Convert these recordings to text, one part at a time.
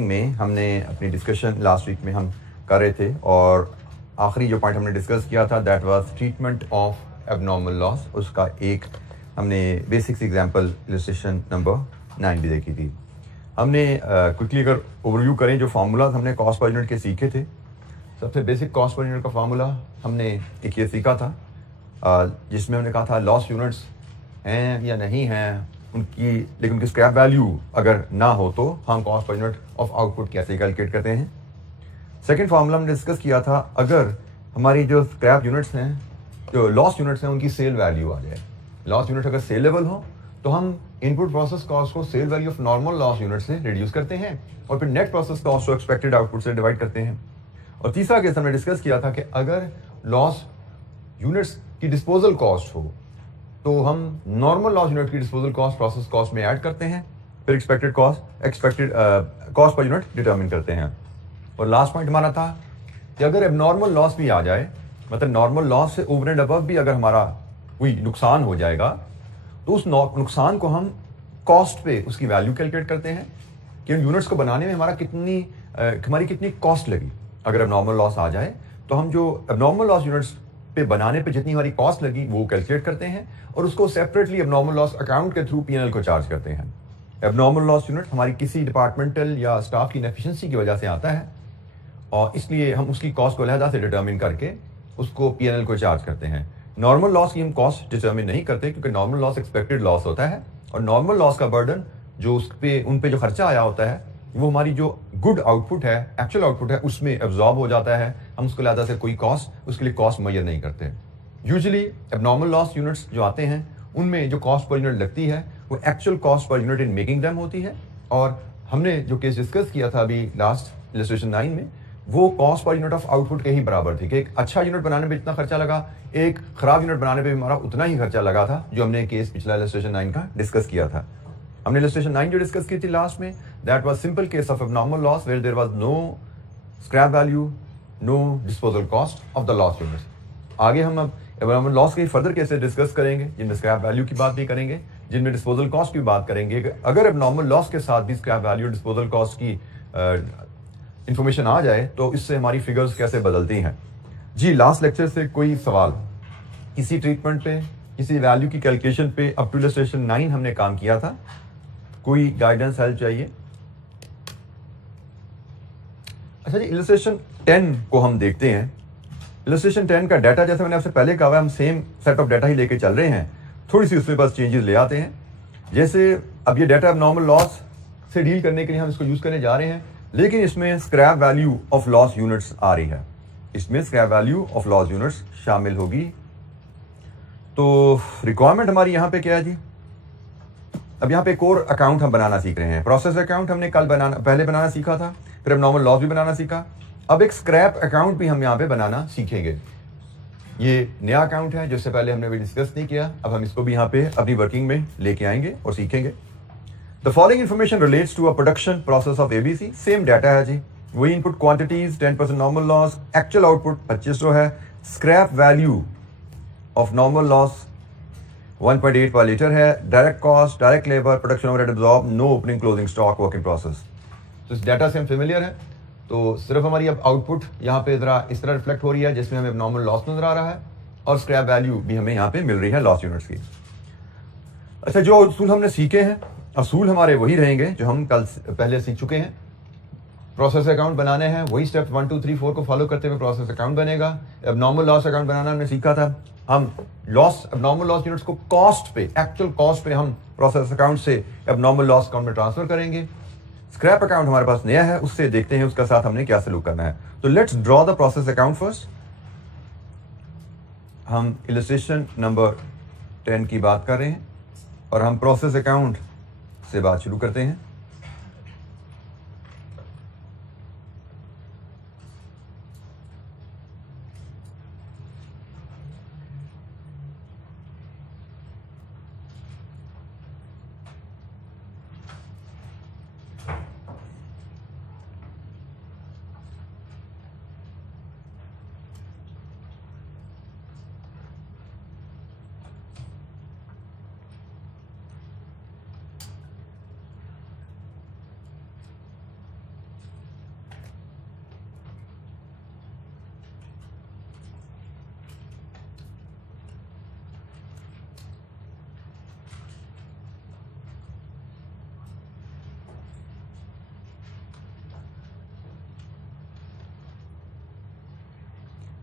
में हमने अपनी डिस्कशन लास्ट वीक में हम कर रहे थे और आखिरी जो पॉइंट हमने डिस्कस किया था that was treatment of abnormal loss. उसका एक हमने बेसिक्स एग्जांपल इलस्ट्रेशन नंबर 9 भी देखी थी। हमने क्विकली अगर ओवरव्यू करें जो फार्मूलाज हमने कॉस्ट पर यूनिट के सीखे थे, सबसे बेसिक कॉस्ट पर यूनिट का फार्मूला हमने एक ये सीखा था जिसमें हमने कहा था लॉस यूनिट्स हैं या नहीं हैं उनकी, लेकिन उनकी स्क्रैप वैल्यू अगर ना हो तो हम cost per unit of output कैसे कैलकुलेट करते हैं। सेकंड फार्मूला हमने डिस्कस किया था अगर हमारी जो स्क्रैप यूनिट्स हैं, जो लॉस यूनिट्स हैं, उनकी सेल वैल्यू आ जाए। लॉस यूनिट अगर सेलेबल हो तो हम इनपुट प्रोसेस कॉस्ट को sale value of normal loss unit से रिड्यूस करते हैं और फिर नेट प्रोसेस कॉस्ट को एक्सपेक्टेड आउटपुट से डिवाइड करते हैं। और तीसरा केस हमने डिस्कस किया था कि अगर लॉस यूनिट्स की डिस्पोजल कॉस्ट हो तो हम नॉर्मल लॉस यूनिट की डिस्पोजल कॉस्ट प्रोसेस कॉस्ट में ऐड करते हैं, फिर expected cost per unit determine करते हैं। और लास्ट पॉइंट हमारा था कि अगर एबनॉर्मल लॉस भी आ जाए, मतलब नॉर्मल लॉस से ओवर एंड अबव भी अगर हमारा कोई नुकसान हो जाएगा तो उस नुकसान को हम कॉस्ट पे उसकी वैल्यू कैलकुलेट करते हैं कि उन यूनिट्स को बनाने में हमारी कितनी कॉस्ट लगी। अगर एबनॉर्मल लॉस आ जाए तो हम जो एबनॉर्मल लॉस यूनिट्स पे बनाने पे जितनी हमारी कॉस्ट लगी वो कैलकुलेट करते हैं और उसको सेपरेटली एबनॉर्मल लॉस अकाउंट के थ्रू पीएनएल को चार्ज करते हैं। एबनॉर्मल लॉस यूनिट हमारी किसी डिपार्टमेंटल या स्टाफ की इनएफिशिएंसी की वजह से आता है और इसलिए हम उसकी कॉस्ट को अलहदा से डिटरमिन करके उसको पीएनएल को चार्ज करते हैं। नॉर्मल लॉस की हम कॉस्ट डिटरमिन नहीं करते क्योंकि नॉर्मल लॉस एक्सपेक्टेड लॉस होता है और नॉर्मल लॉस का बर्डन जो उन पे जो खर्चा आया होता है वो हमारी जो गुड आउटपुट है, एक्चुअल आउटपुट है, उसमें एब्जॉर्ब हो जाता है। हम उसको अलहदा से कोई कॉस्ट उसके लिए कॉस्ट मुहैया नहीं करते। यूजुअली एबनॉर्मल लॉस यूनिट्स जो आते हैं उनमें जो कॉस्ट पर यूनिट लगती है वो actual cost per unit in making them होती है। और हमने जो केस डिस्कस किया था अभी लास्ट इलस्ट्रेशन 9 में वो cost per unit of output के ही बराबर थी कि एक अच्छा यूनिट बनाने में जितना खर्चा लगा एक खराब यूनिट बनाने में हमारा उतना ही खर्चा लगा था, जो हमने केस पिछला इलस्ट्रेशन 9 का डिस्कस किया था। हमने इलस्ट्रेशन 9 जो डिस्कस की थी लास्ट में that was simple case of abnormal loss where there was no scrap value, no disposal cost of the loss units. आगे हम अब एबनॉर्मल लॉस के फर्दर केसेस डिस्कस करेंगे जिनमें स्क्रैप वैल्यू की बात भी करेंगे, जिनमें डिस्पोजल कॉस्ट की बात करेंगे। अगर एबनॉर्मल लॉस के साथ भी स्क्रैप वैल्यू डिस्पोजल कॉस्ट की इंफॉर्मेशन आ जाए तो इससे हमारी फिगर्स कैसे बदलती हैं। जी, लास्ट लेक्चर से कोई सवाल, किसी ट्रीटमेंट पे, किसी वैल्यू की कैलकुलेशन पे अप टू इलस्ट्रेशन 9 हमने काम किया था, कोई गाइडेंस हेल्प चाहिए? अच्छा जी, इलस्ट्रेशन 10 को हम देखते हैं। इलस्ट्रेशन 10 का डाटा जैसे मैंने आपसे पहले कहा हम सेम सेट ऑफ डाटा ही लेके चल रहे हैं, थोड़ी सी उसमें बस चेंजेस ले आते हैं। जैसे अब ये डाटा एबनॉर्मल लॉस से डील करने के लिए हम इसको यूज करने जा रहे हैं, लेकिन इसमें scrap value of loss units आ रही है, इसमें scrap value of loss units शामिल होगी। तो रिक्वायरमेंट हमारी यहाँ पे क्या है जी? अब यहाँ पे कोर अकाउंट हम बनाना सीख रहे हैं। प्रोसेस अकाउंट हमने पहले बनाना सीखा था, फिर एबनॉर्मल लॉस भी बनाना सीखा। अब एक स्क्रैप अकाउंट भी हम यहाँ पे बनाना सीखेंगे। ये नया अकाउंट है जिससे पहले हमने भी डिस्कस नहीं किया, अब हम इसको भी यहाँ पे अपनी वर्किंग में लेके आएंगे और सीखेंगे। The following information relates to a production process of ABC. Same data है जी, वही input quantities 10% normal loss, actual output 2500 है, scrap value of normal loss 1.8 per litre है, direct cost, direct labour, production overhead absorb, no opening closing stock, work in process. तो इस data से हम familiar है। तो सिर्फ हमारी अब आउटपुट यहाँ पे जरा इस तरह रिफ्लेक्ट हो रही है जिसमें हमें नॉर्मल लॉस नजर आ रहा है और स्क्रैप वैल्यू भी हमें यहाँ पे मिल रही है लॉस यूनिट्स की। अच्छा, जो असूल हमने सीखे हैं, असूल हमारे वही रहेंगे जो हम कल पहले सीख चुके हैं। प्रोसेस अकाउंट बनाने हैं, वही स्टेप 1 2 3 4 को फॉलो करते हुए प्रोसेस अकाउंट बनेगा। एबनॉर्मल लॉस अकाउंट बनाना हमने सीखा था, हम एबनॉर्मल लॉस यूनिट्स को कॉस्ट पे, एक्चुअल कॉस्ट पे हम प्रोसेस अकाउंट से एबनॉर्मल लॉस अकाउंट में ट्रांसफर करेंगे। स्क्रैप अकाउंट हमारे पास नया है, उससे देखते हैं उसका साथ हमने क्या सलूक करना है। तो let's draw the process account first. हम इलस्ट्रेशन नंबर 10 की बात कर रहे हैं और हम प्रोसेस अकाउंट से बात शुरू करते हैं।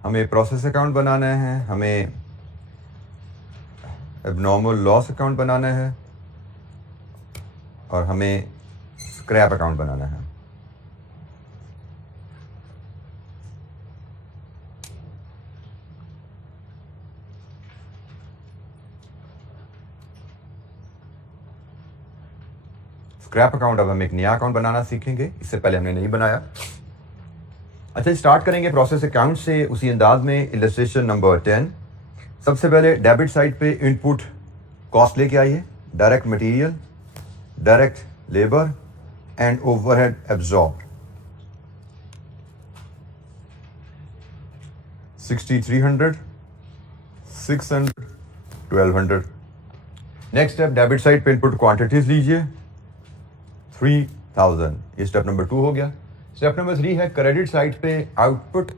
हमें प्रोसेस अकाउंट बनाना है, हमें एबनॉर्मल लॉस अकाउंट बनाना है और हमें स्क्रैप अकाउंट बनाना है। स्क्रैप अकाउंट अब हम एक नया अकाउंट बनाना सीखेंगे, इससे पहले हमने नहीं बनाया। अच्छा, स्टार्ट करेंगे प्रोसेस अकाउंट से उसी अंदाज में। Illustration number 10। सबसे पहले डेबिट साइड पे इनपुट कॉस्ट लेके आइए, direct material, direct labour and overhead absorb. 6300, 600, 1200। Next step, debit side पे इनपुट क्वांटिटीज लीजिए, 3000। ये स्टेप नंबर 2 हो गया। स्टेप नंबर 3 है क्रेडिट साइड पे आउटपुट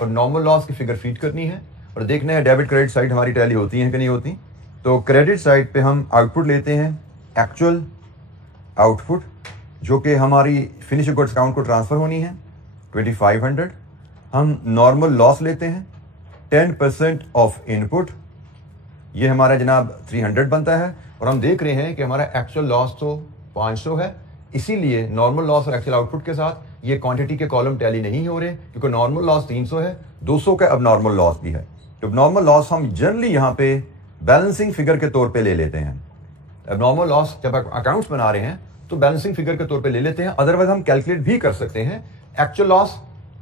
और नॉर्मल लॉस की फिगर फीड करनी है और देखना है डेबिट क्रेडिट साइड हमारी टैली होती है कि नहीं होती। तो क्रेडिट साइड पे हम आउटपुट लेते हैं, एक्चुअल आउटपुट, जो कि हमारी फिनिश गुड्स अकाउंट को ट्रांसफर होनी है, 2500। हम नॉर्मल लॉस लेते हैं, 10% ऑफ इनपुट, ये हमारा जनाब 300 बनता है और हम देख रहे हैं कि हमारा एक्चुअल लॉस तो 500 है, इसीलिए नॉर्मल लॉस और एक्चुअल आउटपुट के साथ ये क्वांटिटी के कॉलम टैली नहीं हो रहे, क्योंकि नॉर्मल लॉस 300 है, 200 का अब नॉर्मल लॉस भी है। तो नॉर्मल लॉस हम जनरली यहाँ पे बैलेंसिंग फिगर के तौर पे ले लेते हैं। अब नॉर्मल लॉस जब अकाउंट्स बना रहे हैं तो बैलेंसिंग फिगर के तौर पे ले लेते हैं, अदरवाइज हम कैलकुलेट भी कर सकते हैं। Actual loss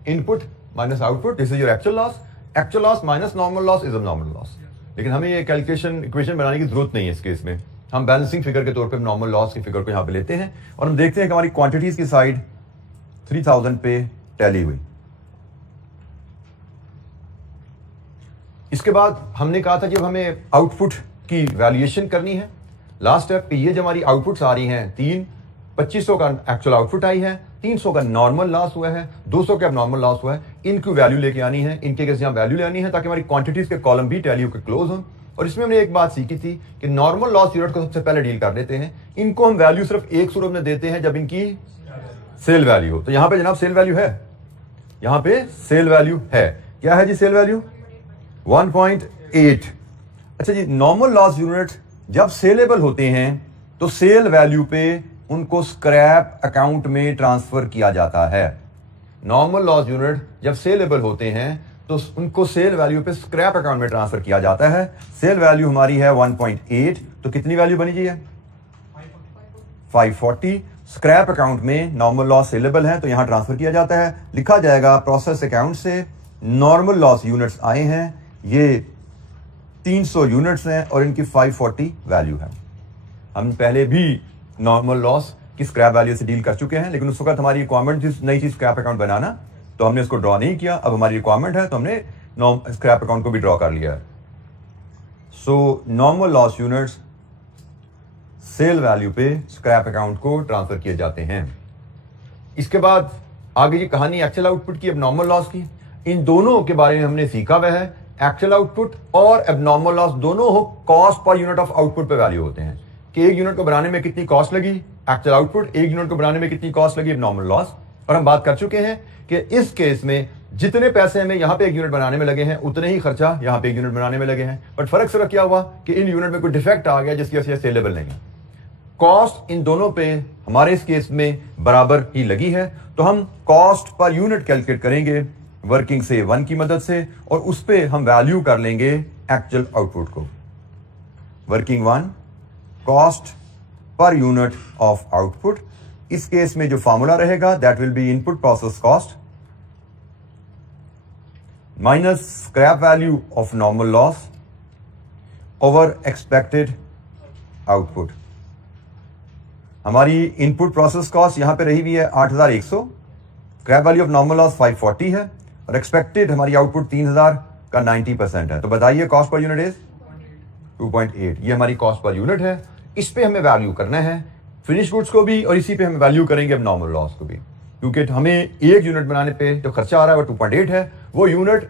input minus output, this is your actual loss. Actual loss minus normal loss is normal loss. लेकिन हमें ये कैलकुलेशन इक्वेशन बनाने की जरूरत नहीं है इस केस में। हम बैलेंसिंग फिगर के तौर पे नॉर्मल लॉस की फिगर को यहाँ पे लेते हैं और हम देखते हैं कि हमारी क्वांटिटीज की साइड 3000 पे टैली हुई। इसके बाद हमने कहा था जब हमें आउटपुट की वैल्यूएशन करनी है, लास्ट स्टेप पे ये जो हमारी आउटपुट्स आ रही हैं 2500 का एक्चुअल आउटपुट आई है, 300 का नॉर्मल लॉस हुआ है, 200 का नॉर्मल लॉस हुआ है, इनकी वैल्यू लेके आनी है, इनके केस यहाँ वैल्यू लेनी है ताकि हमारी क्वांटिटीज के कॉलम भी टैली होकर क्लोज हो। और इसमें हमने एक बात सीखी थी कि नॉर्मल लॉस यूनिट को सबसे पहले डील कर देते हैं, इनको हम वैल्यू सिर्फ एक सूरत में देते हैं जब इनकी सेल वैल्यू हो। तो यहां पे जनाब सेल वैल्यू है, यहां पे सेल वैल्यू है, क्या है जी सेल वैल्यू 1.8। अच्छा जी, नॉर्मल लॉस यूनिट जब सेलेबल होते हैं तो सेल वैल्यू पे उनको स्क्रैप अकाउंट में ट्रांसफर किया जाता है। नॉर्मल लॉस यूनिट जब सेलेबल होते हैं तो उनको सेल वैल्यू पे स्क्रैप अकाउंट में ट्रांसफर किया जाता है। सेल वैल्यू हमारी है 1.8, तो कितनी वैल्यू बनी जी है 540। स्क्रैप अकाउंट में नॉर्मल लॉस सेलेबल है तो यहां ट्रांसफर किया जाता है, लिखा जाएगा प्रोसेस अकाउंट से नॉर्मल लॉस यूनिट्स आए हैं, ये 300 यूनिट्स हैं और इनकी 540 वैल्यू है। हम पहले भी नॉर्मल लॉस की स्क्रैप वैल्यू से डील कर चुके हैं, लेकिन उस वक्त हमारी रिक्वायरमेंट थी नई चीज स्क्रैप अकाउंट बनाना, तो हमने इसको ड्रॉ नहीं किया। अब हमारी रिक्वायरमेंट है तो हमने स्क्रैप अकाउंट को भी ड्रॉ कर लिया है। So normal loss units sale value पे स्क्रैप अकाउंट को ट्रांसफर किए जाते हैं। इसके बाद आगे की कहानी एक्चुअल आउटपुट की, अब नॉर्मल लॉस की। इन दोनों के बारे में हमने सीखा हुआ है, एक्चुअल आउटपुट और एबनॉर्मल लॉस दोनों हो cost per unit of output पे वैल्यू होते हैं कि एक यूनिट को बनाने में कितनी कॉस्ट लगी एक्चुअल आउटपुट, एक यूनिट को बनाने में कितनी कॉस्ट लगी एबनॉर्मल लॉस। और हम बात कर चुके हैं कि इस केस में जितने पैसे हमें यहां पे एक यूनिट बनाने में लगे हैं उतने ही खर्चा यहां पे एक यूनिट बनाने में लगे हैं, बट फर्क सिर्फ क्या हुआ कि इन यूनिट में कोई डिफेक्ट आ गया जिसकी वजह से सेलेबल नहीं है। कॉस्ट इन दोनों पे हमारे इस केस में बराबर ही लगी है, तो हम कॉस्ट पर यूनिट कैलकुलेट करेंगे वर्किंग से 1 की मदद से और उस पे हम वैल्यू कर लेंगे एक्चुअल आउटपुट को। Working 1 cost per unit of output, इस केस में जो फॉर्मूला रहेगा that will be input process cost minus scrap value of normal loss over expected output. हमारी इनपुट प्रोसेस कॉस्ट यहां पे रही हुई है 8100, scrap value of normal loss 540 है और एक्सपेक्टेड हमारी आउटपुट 3000 का 90% है। तो बताइए कॉस्ट पर यूनिट इज 2.8। ये हमारी कॉस्ट पर यूनिट है, इस पे हमें वैल्यू करना है फिनिश गुड्स को भी और इसी पे हम वैल्यू करेंगे अब नॉर्मल लॉस को भी, क्योंकि हमें एक यूनिट बनाने पे जो खर्चा आ रहा है वो 2.8 है। वो यूनिट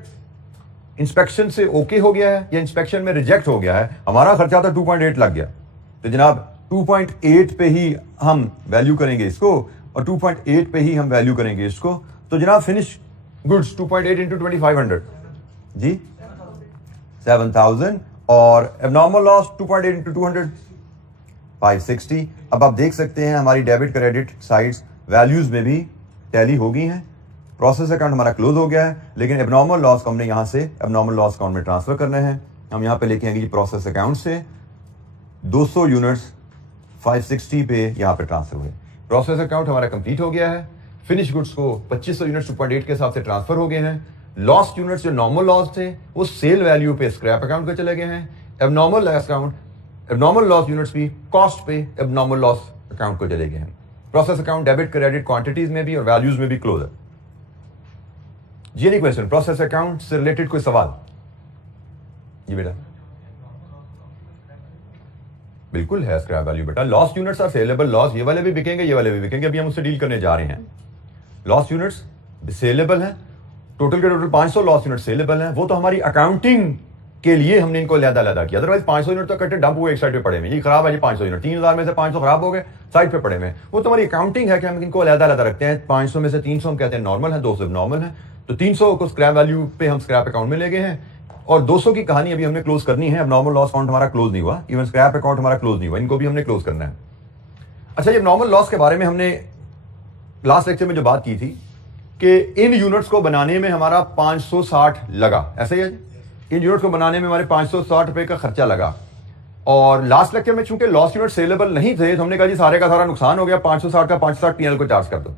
इंस्पेक्शन से ओके हो गया है या इंस्पेक्शन में रिजेक्ट हो गया है, हमारा खर्चा था 2.8 लग गया, तो जनाब 2.8 पे ही हम वैल्यू करेंगे इसको और 2.8 पे ही हम वैल्यू करेंगे इसको। तो जनाब फिनिश गुड्स 2.8 इंटू 2500 जी 7,000 और एबनॉर्मल लॉस 2.8 इंटू 200 560। अब आप देख सकते हैं हमारी डेबिट क्रेडिट साइड्स वैल्यूज में भी टैली हो गई हैं। प्रोसेस अकाउंट हमारा क्लोज हो गया है, लेकिन एबनॉर्मल लॉस को हमने यहाँ से एबनॉर्मल लॉस अकाउंट में ट्रांसफर करने हैं। हम यहाँ पे लिखे हैं कि प्रोसेस अकाउंट से 200 यूनिट्स 560 पे यहाँ पे ट्रांसफर हुए। प्रोसेस अकाउंट हमारा कंप्लीट हो गया है। फिनिश गुड्स को 2500 यूनिट्स 2.8 के हिसाब से ट्रांसफर हो गए हैं। लॉस्ट यूनिट्स जो नॉर्मल लॉस थे वो सेल वैल्यू पे स्क्रैप अकाउंट पे चले गए हैं। एबनॉर्मल लॉस यूनिट्स भी कॉस्ट पे एबनॉर्मल लॉस अकाउंट को चले गए हैं। Process account debit credit quantities में भी और वैल्यूज में भी क्लोज है। जी नहीं क्वेश्चन प्रोसेस अकाउंट से रिलेटेड कोई सवाल? जी बेटा बिल्कुल है स्क्रैप वैल्यू बेटा। Lost units are saleable loss, ये वाले भी बिकेंगे ये वाले भी बिकेंगे। अभी हम उससे डील करने जा रहे हैं। लॉस्ट यूनिट्स सेलेबल हैं, टोटल के टोटल 500 लॉस्ट यूनिट सेलेबल हैं। वो तो हमारी अकाउंटिंग के लिए हमने इनको अलग किया, अदरवाइज 500 यूनिट तो कट्टे डंप हुए एक साइड पे पड़े हुए। ये खराब है जी 500 यूनिट, 3000 में से 500 खराब हो गए साइड पे पड़े हुए। वो तो हमारी अकाउंटिंग है कि हम इनको अलग रखते हैं। 500 में से 300 हम कहते हैं नॉर्मल है, 200 नॉर्मल है। तो 300 को स्क्रैप वैल्यू पे हम स्क्रैप अकाउंट में ले गए हैं और 200 की कहानी अभी हमने क्लोज करनी है। अब नॉर्मल लॉस अकाउंट हमारा क्लोज नहीं हुआ, इवन स्क्रैप अकाउंट हमारा क्लोज नहीं हुआ, इनको भी हमने क्लोज करना है। अच्छा, ये नॉर्मल लॉस के बारे में हमने लास्ट लेक्चर में जो बात की थी कि इन यूनिट्स को बनाने में हमारा 560 लगा, ऐसा ही है। इन यूनिट्स को बनाने में हमारे 560 रुपए का खर्चा लगा। और लास्ट लेक्चर में चूंकि लॉस यूनिट सेलेबल नहीं थे तो हमने कहा जी सारे का सारा नुकसान हो गया, 560 का 560 पीएनएल को चार्ज कर दो।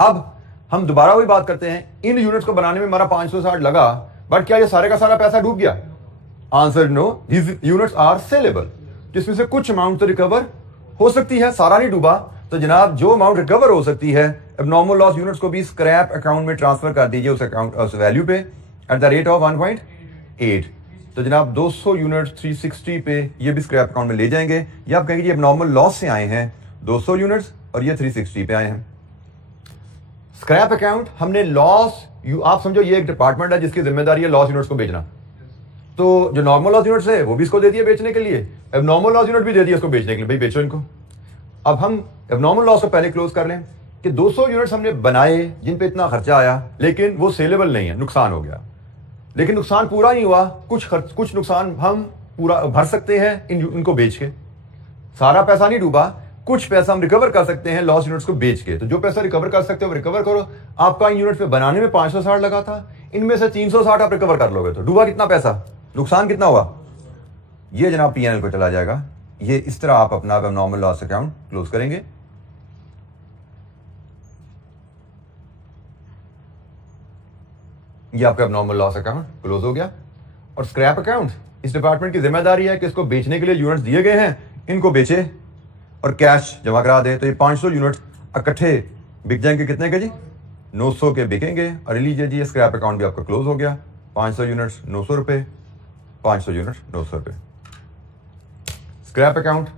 अब हम दोबारा वही बात करते हैं, इन यूनिट्स को बनाने में हमारा 560 लगा, बट क्या ये सारे का सारा पैसा डूब गया? Answer no, these units are saleable, जिसमें से कुछ अमाउंट तो रिकवर हो सकती है, सारा नहीं डूबा। तो जनाब जो अमाउंट रिकवर हो सकती है एबनॉर्मल लॉस यूनिट्स को भी स्क्रैप अकाउंट में ट्रांसफर कर दीजिए उस अकाउंट उस वैल्यू पे एट द रेट ऑफ 1.8। तो जनाब 200 यूनिट 360 पे ये भी स्क्रैप अकाउंट में ले जाएंगे। ये आप कहेंगे एबनॉर्मल लॉस से आए हैं 200 यूनिट्स और ये 360 पे आए हैं। स्क्रैप अकाउंट हमने लॉस, आप समझो ये एक डिपार्टमेंट है जिसकी जिम्मेदारी है लॉस यूनिट्स को बेचना। तो जो नॉर्मल लॉस यूनिट्स है वो भी इसको दे दिए बेचने के लिए, एबनॉर्मल लॉस यूनिट भी दे दिया इसको बेचने के लिए, भाई बेचो इनको। अब हम एबनॉर्मल लॉस को पहले क्लोज कर लें कि 200 यूनिट्स हमने बनाए जिन पे इतना खर्चा आया, लेकिन वो सेलेबल नहीं है, नुकसान हो गया। लेकिन नुकसान पूरा नहीं हुआ, कुछ नुकसान हम पूरा भर सकते हैं इनको बेच के। सारा पैसा नहीं डूबा, कुछ पैसा हम रिकवर कर सकते हैं लॉस यूनिट्स को बेच के। तो जो पैसा रिकवर कर सकते हो वो रिकवर करो। आपका इन यूनिट पे बनाने में 560 लगा था, इनमें से 360 आप रिकवर कर लोगे, तो डूबा कितना पैसा, नुकसान कितना हुआ? ये जनाब पीएनएल को चला जाएगा। ये इस तरह आप अपना एबनॉर्मल लॉस अकाउंट क्लोज करेंगे। ये आपका एबनॉर्मल लॉस अकाउंट क्लोज हो गया। और स्क्रैप अकाउंट इस डिपार्टमेंट की जिम्मेदारी है कि इसको बेचने के लिए यूनिट्स दिए गए हैं, इनको बेचे और कैश जमा करा दे। तो ये 500 यूनिट इकट्ठे बिक जाएंगे, कितने के जी? 900 के बिकेंगे। और लीजिए जी स्क्रैप अकाउंट भी आपका क्लोज हो गया। 500 यूनिट्स 900 रुपए, 500 यूनिट 900 रुपए। स्क्रैप अकाउंट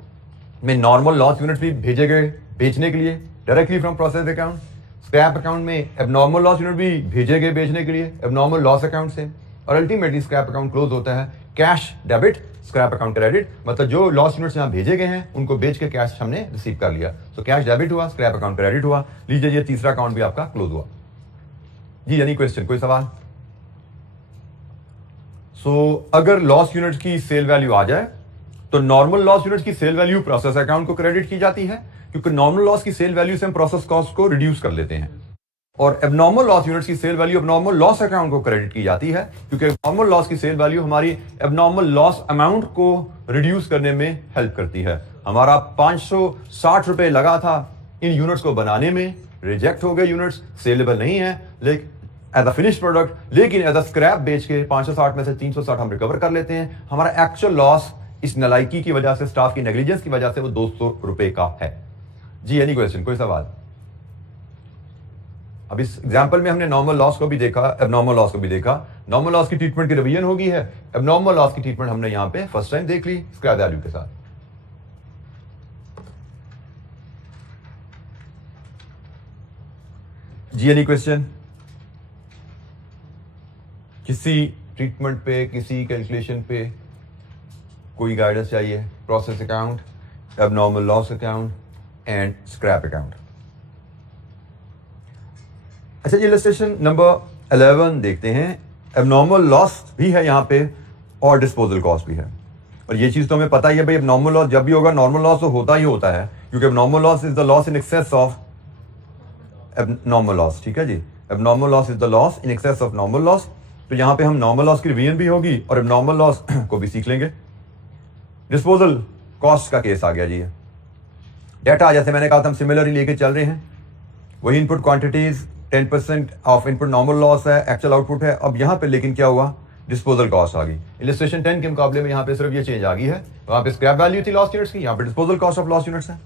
में नॉर्मल लॉस यूनिट भी भेजे गए बेचने के लिए directly from process account. Scrap account में एबनॉर्मल लॉस यूनिट भी भेजे गए बेचने के लिए एबनॉर्मल लॉस अकाउंट से। और अल्टीमेटली स्क्रैप अकाउंट क्लोज होता है cash debit, scrap account credit, मतलब जो लॉस यूनिट्स यहाँ भेजे गए हैं उनको बेच के कैश हमने रिसीव कर लिया। तो कैश डेबिट हुआ, स्क्रैप अकाउंट क्रेडिट हुआ। लीजिए ये तीसरा अकाउंट भी आपका क्लोज हुआ। जी यानी क्वेश्चन, कोई सवाल? अगर लॉस यूनिट की सेल वैल्यू आ जाए तो नॉर्मल लॉस यूनिट की सेल वैल्यू प्रोसेस अकाउंट को क्रेडिट की जाती है, क्योंकि नॉर्मल लॉस की सेल वैल्यू से हम प्रोसेस कॉस्ट को रिड्यूस कर लेते हैं। और एबनॉर्मल लॉस यूनिट्स की sale value abnormal loss account को क्रेडिट की जाती है, क्योंकि एबनॉर्मल लॉस की सेल वैल्यू हमारी एबनॉर्मल लॉस अमाउंट को रिड्यूस करने में हेल्प करती है। हमारा 560 रुपए लगा था इन यूनिट्स को बनाने में, रिजेक्ट हो गए यूनिट्स, सेलेबल नहीं है लेकिन एज अ फिनिश प्रोडक्ट, लेकिन एज अ स्क्रैप बेच के 560 में से 360 हम रिकवर कर लेते हैं। हमारा एक्चुअल लॉस इस नलायकी की वजह से, स्टाफ की नेग्लिजेंस की वजह से वो 200 रुपए का है। जी एनी क्वेश्चन, कोई सवाल? अब इस एग्जांपल में हमने नॉर्मल लॉस को भी देखा, एबनॉर्मल लॉस को भी देखा। नॉर्मल लॉस की ट्रीटमेंट की रिवीजन होगी है, एबनॉर्मल लॉस की ट्रीटमेंट हमने यहां पे फर्स्ट टाइम देख ली स्क्रैप वैल्यू के साथ। जी एनी क्वेश्चन? किसी ट्रीटमेंट पे, किसी कैलकुलेशन पे कोई गाइडेंस चाहिए? Process account, abnormal loss account and scrap account. अच्छा, इलस्ट्रेशन नंबर 11 देखते हैं। एबनॉर्मल लॉस भी है यहाँ पे और डिस्पोजल कॉस्ट भी है। और ये चीज़ तो हमें पता ही है भाई, एबनॉर्मल लॉस जब भी होगा नॉर्मल लॉस तो होता ही होता है, क्योंकि abnormal loss is the loss in excess of abnormal loss. ठीक है जी, abnormal loss is the loss in excess of normal loss. तो यहाँ पे हम नॉर्मल लॉस की रिवीजन भी होगी और एबनॉर्मल लॉस को भी सीख लेंगे। डिस्पोजल कॉस्ट का केस आ गया जी। डेटा जैसे मैंने कहा था हम सिमिलरली लेके चल रहे हैं, वही input quantities 10% of input normal loss है, एक्चुअल आउटपुट है। अब यहाँ पे लेकिन क्या हुआ, डिस्पोजल कॉस्ट आ गई। इलस्ट्रेशन 10 के मुकाबले में यहाँ पे सिर्फ ये चेंज आ गई है, वहाँ पे स्क्रैप वैल्यू थी लॉस यूनिट्स की, यहाँ पे disposal cost of loss units है।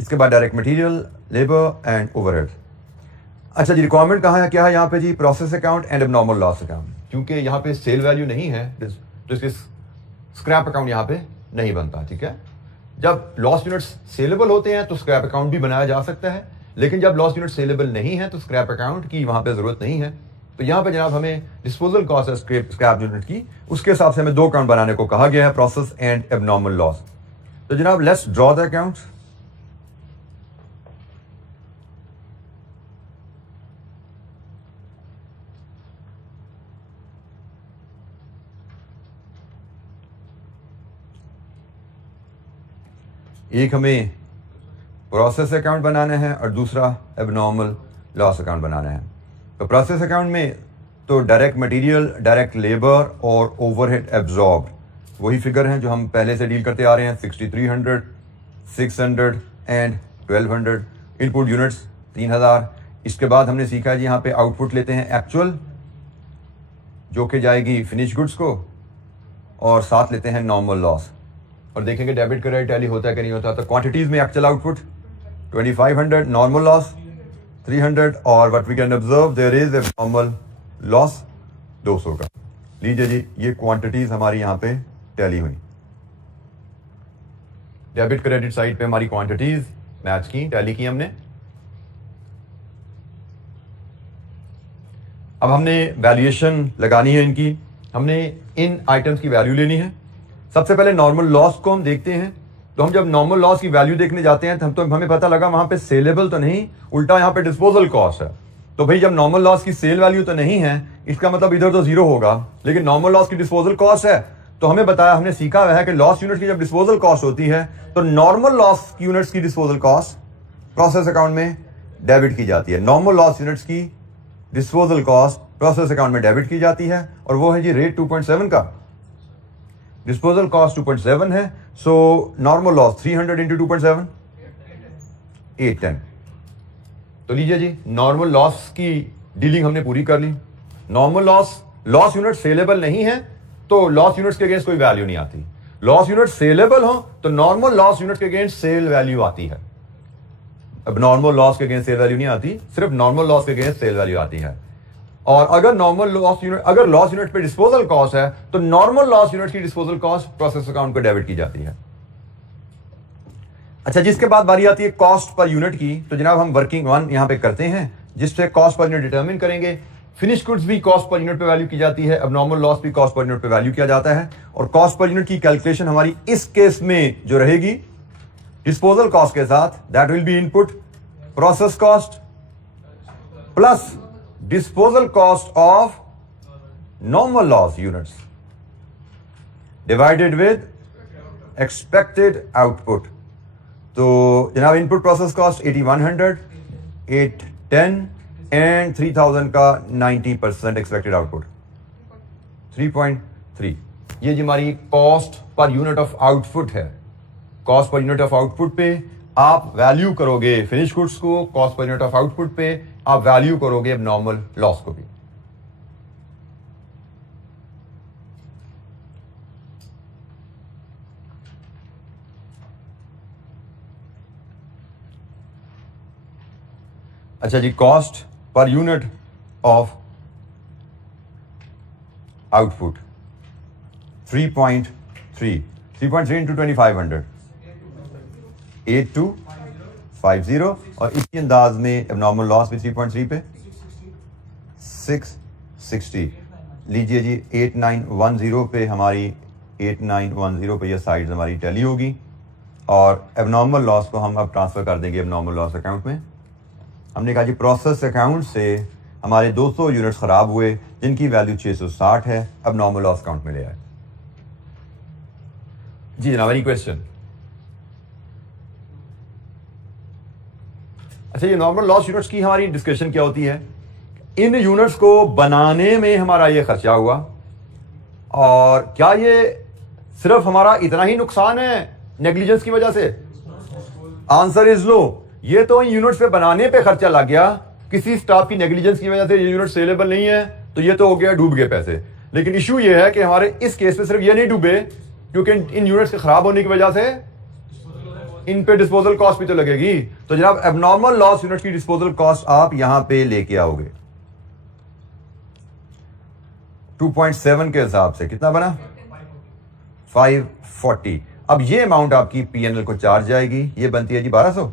इसके बाद direct material, labour and overhead. अच्छा जी, रिक्वायरमेंट कहाँ है, क्या है यहाँ पे जी, process account and abnormal loss account. क्योंकि यहाँ पे सेल वैल्यू नहीं है तो इसके स्क्रैप अकाउंट यहाँ पे नहीं बनता। ठीक है, जब लॉस यूनिट्स सेलेबल होते हैं तो स्क्रैप अकाउंट भी बनाया जा सकता है, लेकिन जब लॉस यूनिट सेलेबल नहीं है तो स्क्रैप अकाउंट की वहां पे जरूरत नहीं है। तो यहाँ पे जनाब हमें डिस्पोजल कॉस्ट है स्क्रैप यूनिट की, उसके हिसाब से हमें दो अकाउंट बनाने को कहा गया है, प्रोसेस एंड एबनॉर्मल लॉस। तो जनाब लेट्स ड्रॉ द अकाउंट। एक हमें प्रोसेस अकाउंट बनाना है और दूसरा एबनॉर्मल लॉस अकाउंट बनाना है। तो प्रोसेस अकाउंट में तो डायरेक्ट मटेरियल, डायरेक्ट लेबर और ओवरहेड एब्जॉर्ब वही फिगर हैं जो हम पहले से डील करते आ रहे हैं, 6300, 600 एंड 1200। Input units 3000। इसके बाद हमने सीखा जी यहाँ पे आउटपुट लेते हैं एक्चुअल, जो कि जाएगी फिनिश गुड्स को, और साथ लेते हैं नॉर्मल लॉस। और देखेंगे डेबिट क्रेडिट टैली होता है कि नहीं होता। तो क्वांटिटीज में एक्चुअल आउटपुट 2500, नॉर्मल लॉस 300, और what we can observe there is abnormal loss 200 का। लीजिए जी, ये क्वांटिटीज हमारी यहाँ पे टैली हुई, डेबिट क्रेडिट साइड पे हमारी क्वांटिटीज मैच की, टैली की हमने। अब हमने वैल्यूएशन लगानी है इनकी, हमने इन आइटम्स की वैल्यू लेनी है। सबसे पहले नॉर्मल लॉस को हम देखते हैं। तो हम जब नॉर्मल लॉस की वैल्यू देखने जाते हैं तो हमें पता लगा वहां पे सेलेबल तो नहीं, उल्टा यहाँ पे डिस्पोजल कॉस्ट है। तो भाई जब नॉर्मल लॉस की सेल वैल्यू तो नहीं है, इसका मतलब इधर तो जीरो होगा, लेकिन नॉर्मल लॉस की डिस्पोजल कॉस्ट है। तो हमें बताया, हमने सीखा हुआ है कि लॉस यूनिट की जब डिस्पोजल कॉस्ट होती है तो नॉर्मल लॉस यूनिट्स की डिस्पोजल कॉस्ट प्रोसेस अकाउंट में डेबिट की जाती है। नॉर्मल लॉस यूनिट्स की डिस्पोजल कॉस्ट प्रोसेस अकाउंट में डेबिट की जाती है, और वो है जी रेट 2.7 का। डिस्पोजल कॉस्ट 2.7 है, सो नॉर्मल लॉस 300 इंटू 2.7 810। तो लीजिए जी, नॉर्मल लॉस की डीलिंग हमने पूरी कर ली। नॉर्मल लॉस यूनिट सेलेबल नहीं है तो लॉस यूनिट्स के अगेंस्ट कोई वैल्यू नहीं आती। लॉस यूनिट सेलेबल हो तो नॉर्मल लॉस यूनिट के अगेंस्ट सेल वैल्यू आती है। अब नॉर्मल लॉस के अगेंस्ट सेल वैल्यू नहीं आती, सिर्फ नॉर्मल लॉस के अगेंस्ट सेल वैल्यू आती है। और अगर लॉस यूनिट पे डिस्पोजल कॉस्ट है तो नॉर्मल लॉस यूनिट की डिस्पोजल कॉस्ट प्रोसेस अकाउंट को डेबिट की जाती है। अच्छा, जिसके बाद बारी आती है कॉस्ट पर यूनिट की। तो जनाब हम वर्किंग वन यहां पे करते हैं, जिससे कॉस्ट पर यूनिट डिटरमिन करेंगे। फिनिश गुड्स भी कॉस्ट पर यूनिट पे वैल्यू की जाती है, एबनॉर्मल लॉस भी कॉस्ट पर यूनिट पे वैल्यू किया जाता है। और कॉस्ट पर यूनिट की कैलकुलेशन हमारी इस केस में जो रहेगी डिस्पोजल कॉस्ट के साथ, that will be input process cost plus disposal cost of normal loss units divided with expected output। तो जनाब इनपुट प्रोसेस कॉस्ट 8100, 810 एंड 3000 का 90% एक्सपेक्टेड आउटपुट 3.3। ये जी हमारी cost per unit of output है। Cost per unit of output पे आप value करोगे finish goods को, cost per unit of output पे आप वैल्यू करोगे एबनॉर्मल लॉस को भी। अच्छा जी, cost per unit of output 3.3 into 2500 8250, और इसी अंदाज में एबनॉर्मल लॉस भी 3.3 पे 660। लीजिए जी, 8910 पे हमारी 8910 पे ये साइड्स हमारी टैली होगी, और एबनॉर्मल लॉस को हम अब ट्रांसफर कर देंगे एबनॉर्मल लॉस अकाउंट में। हमने कहा जी प्रोसेस अकाउंट से हमारे 200 यूनिट्स खराब हुए जिनकी वैल्यू 660 है, अब नॉर्मल लॉस अकाउंट में ले आए। जी जनाब, एनी क्वेश्चन? अच्छा, ये नॉर्मल लॉस यूनिट्स की हमारी डिस्कशन क्या होती है? इन यूनिट्स को बनाने में हमारा ये खर्चा हुआ, और क्या ये सिर्फ हमारा इतना ही नुकसान है नेग्लिजेंस की वजह से? Answer is no. ये तो इन यूनिट्स पे बनाने पे खर्चा लग गया, किसी स्टाफ की नेग्लिजेंस की वजह से ये यूनिट सेलेबल नहीं है, तो ये तो हो गया डूब गए पैसे। लेकिन इशू ये है कि हमारे इस केस में सिर्फ ये नहीं डूबे, क्योंकि इन यूनिट्स के खराब होने की वजह से इन पे डिस्पोजल कॉस्ट भी तो लगेगी। तो जनाब एबनॉर्मल लॉस यूनिट की डिस्पोजल कॉस्ट आप यहां पे लेके आओगे 2.7 के हिसाब से। कितना बना? 540। अब ये अमाउंट आपकी पीएनएल को चार्ज जाएगी, ये बनती है जी 1200।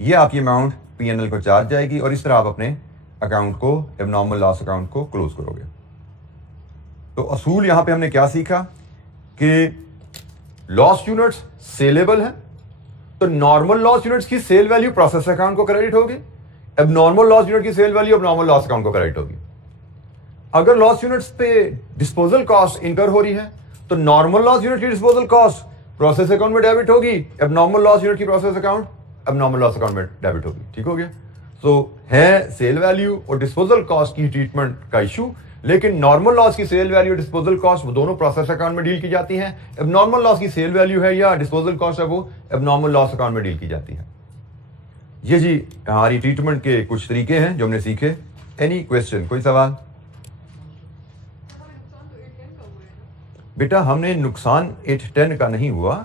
ये आपकी अमाउंट पीएनएल को चार्ज जाएगी, और इस तरह आप अपने अकाउंट को, एबनॉर्मल लॉस अकाउंट को क्लोज करोगे। तो असूल यहां पे हमने क्या सीखा कि लॉस यूनिट्स सेलेबल है, तो नॉर्मल लॉस यूनिट्स की सेल वैल्यू प्रोसेस अकाउंट को क्रेडिट होगी, एबनॉर्मल लॉस यूनिट की sale value abnormal loss account को क्रेडिट होगी। अगर लॉस यूनिट्स पे डिस्पोजल कॉस्ट इनकर हो रही है, तो नॉर्मल लॉस यूनिट की डिस्पोजल कॉस्ट प्रोसेस अकाउंट में डेबिट होगी, एबनॉर्मल लॉस यूनिट की process account abnormal loss account में डेबिट होगी। ठीक हो गया? तो है सेल वैल्यू और डिस्पोजल कॉस्ट की ट्रीटमेंट का इशू, लेकिन नॉर्मल लॉस की सेल वैल्यू डिस्पोजल कॉस्ट वो दोनों प्रोसेस अकाउंट में डील की जाती हैं। एबनॉर्मल लॉस की सेल वैल्यू है या डिस्पोजल कॉस्ट है, वो एबनॉर्मल लॉस अकाउंट में डील की जाती है। ये जी हमारी ट्रीटमेंट के कुछ तरीके हैं जो हमने सीखे। Any question? कोई सवाल? बेटा हमने नुकसान 810 का नहीं हुआ,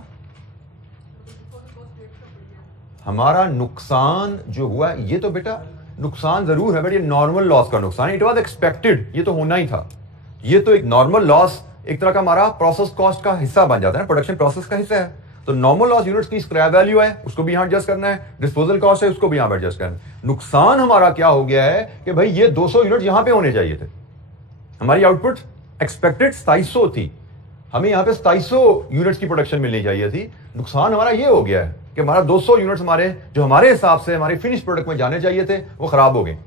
हमारा नुकसान जो हुआ ये तो बेटा नुकसान जरूर है, बट ये नॉर्मल लॉस का नुकसान, इट वाज एक्सपेक्टेड, ये तो होना ही था। ये तो एक नॉर्मल लॉस एक तरह का हमारा प्रोसेस कॉस्ट का हिस्सा बन जाता है ना, प्रोडक्शन प्रोसेस का हिस्सा है। तो नॉर्मल लॉस यूनिट्स की स्क्रैप वैल्यू है, उसको भी यहां एडजस्ट करना है, डिस्पोजल कॉस्ट है, उसको भी यहां पर एडजस्ट करना है। नुकसान हमारा क्या हो गया है कि भाई ये 200 यूनिट यहां पे होने चाहिए थे, हमारी आउटपुट एक्सपेक्टेड 2700 थी, हमें यहां पे 2700 यूनिट्स की प्रोडक्शन मिलनी चाहिए थी। नुकसान हमारा ये हो गया है कि हमारा 200 यूनिट्स हमारे जो हमारे हिसाब से हमारे फिनिश प्रोडक्ट में जाने चाहिए थे वो खराब हो गए।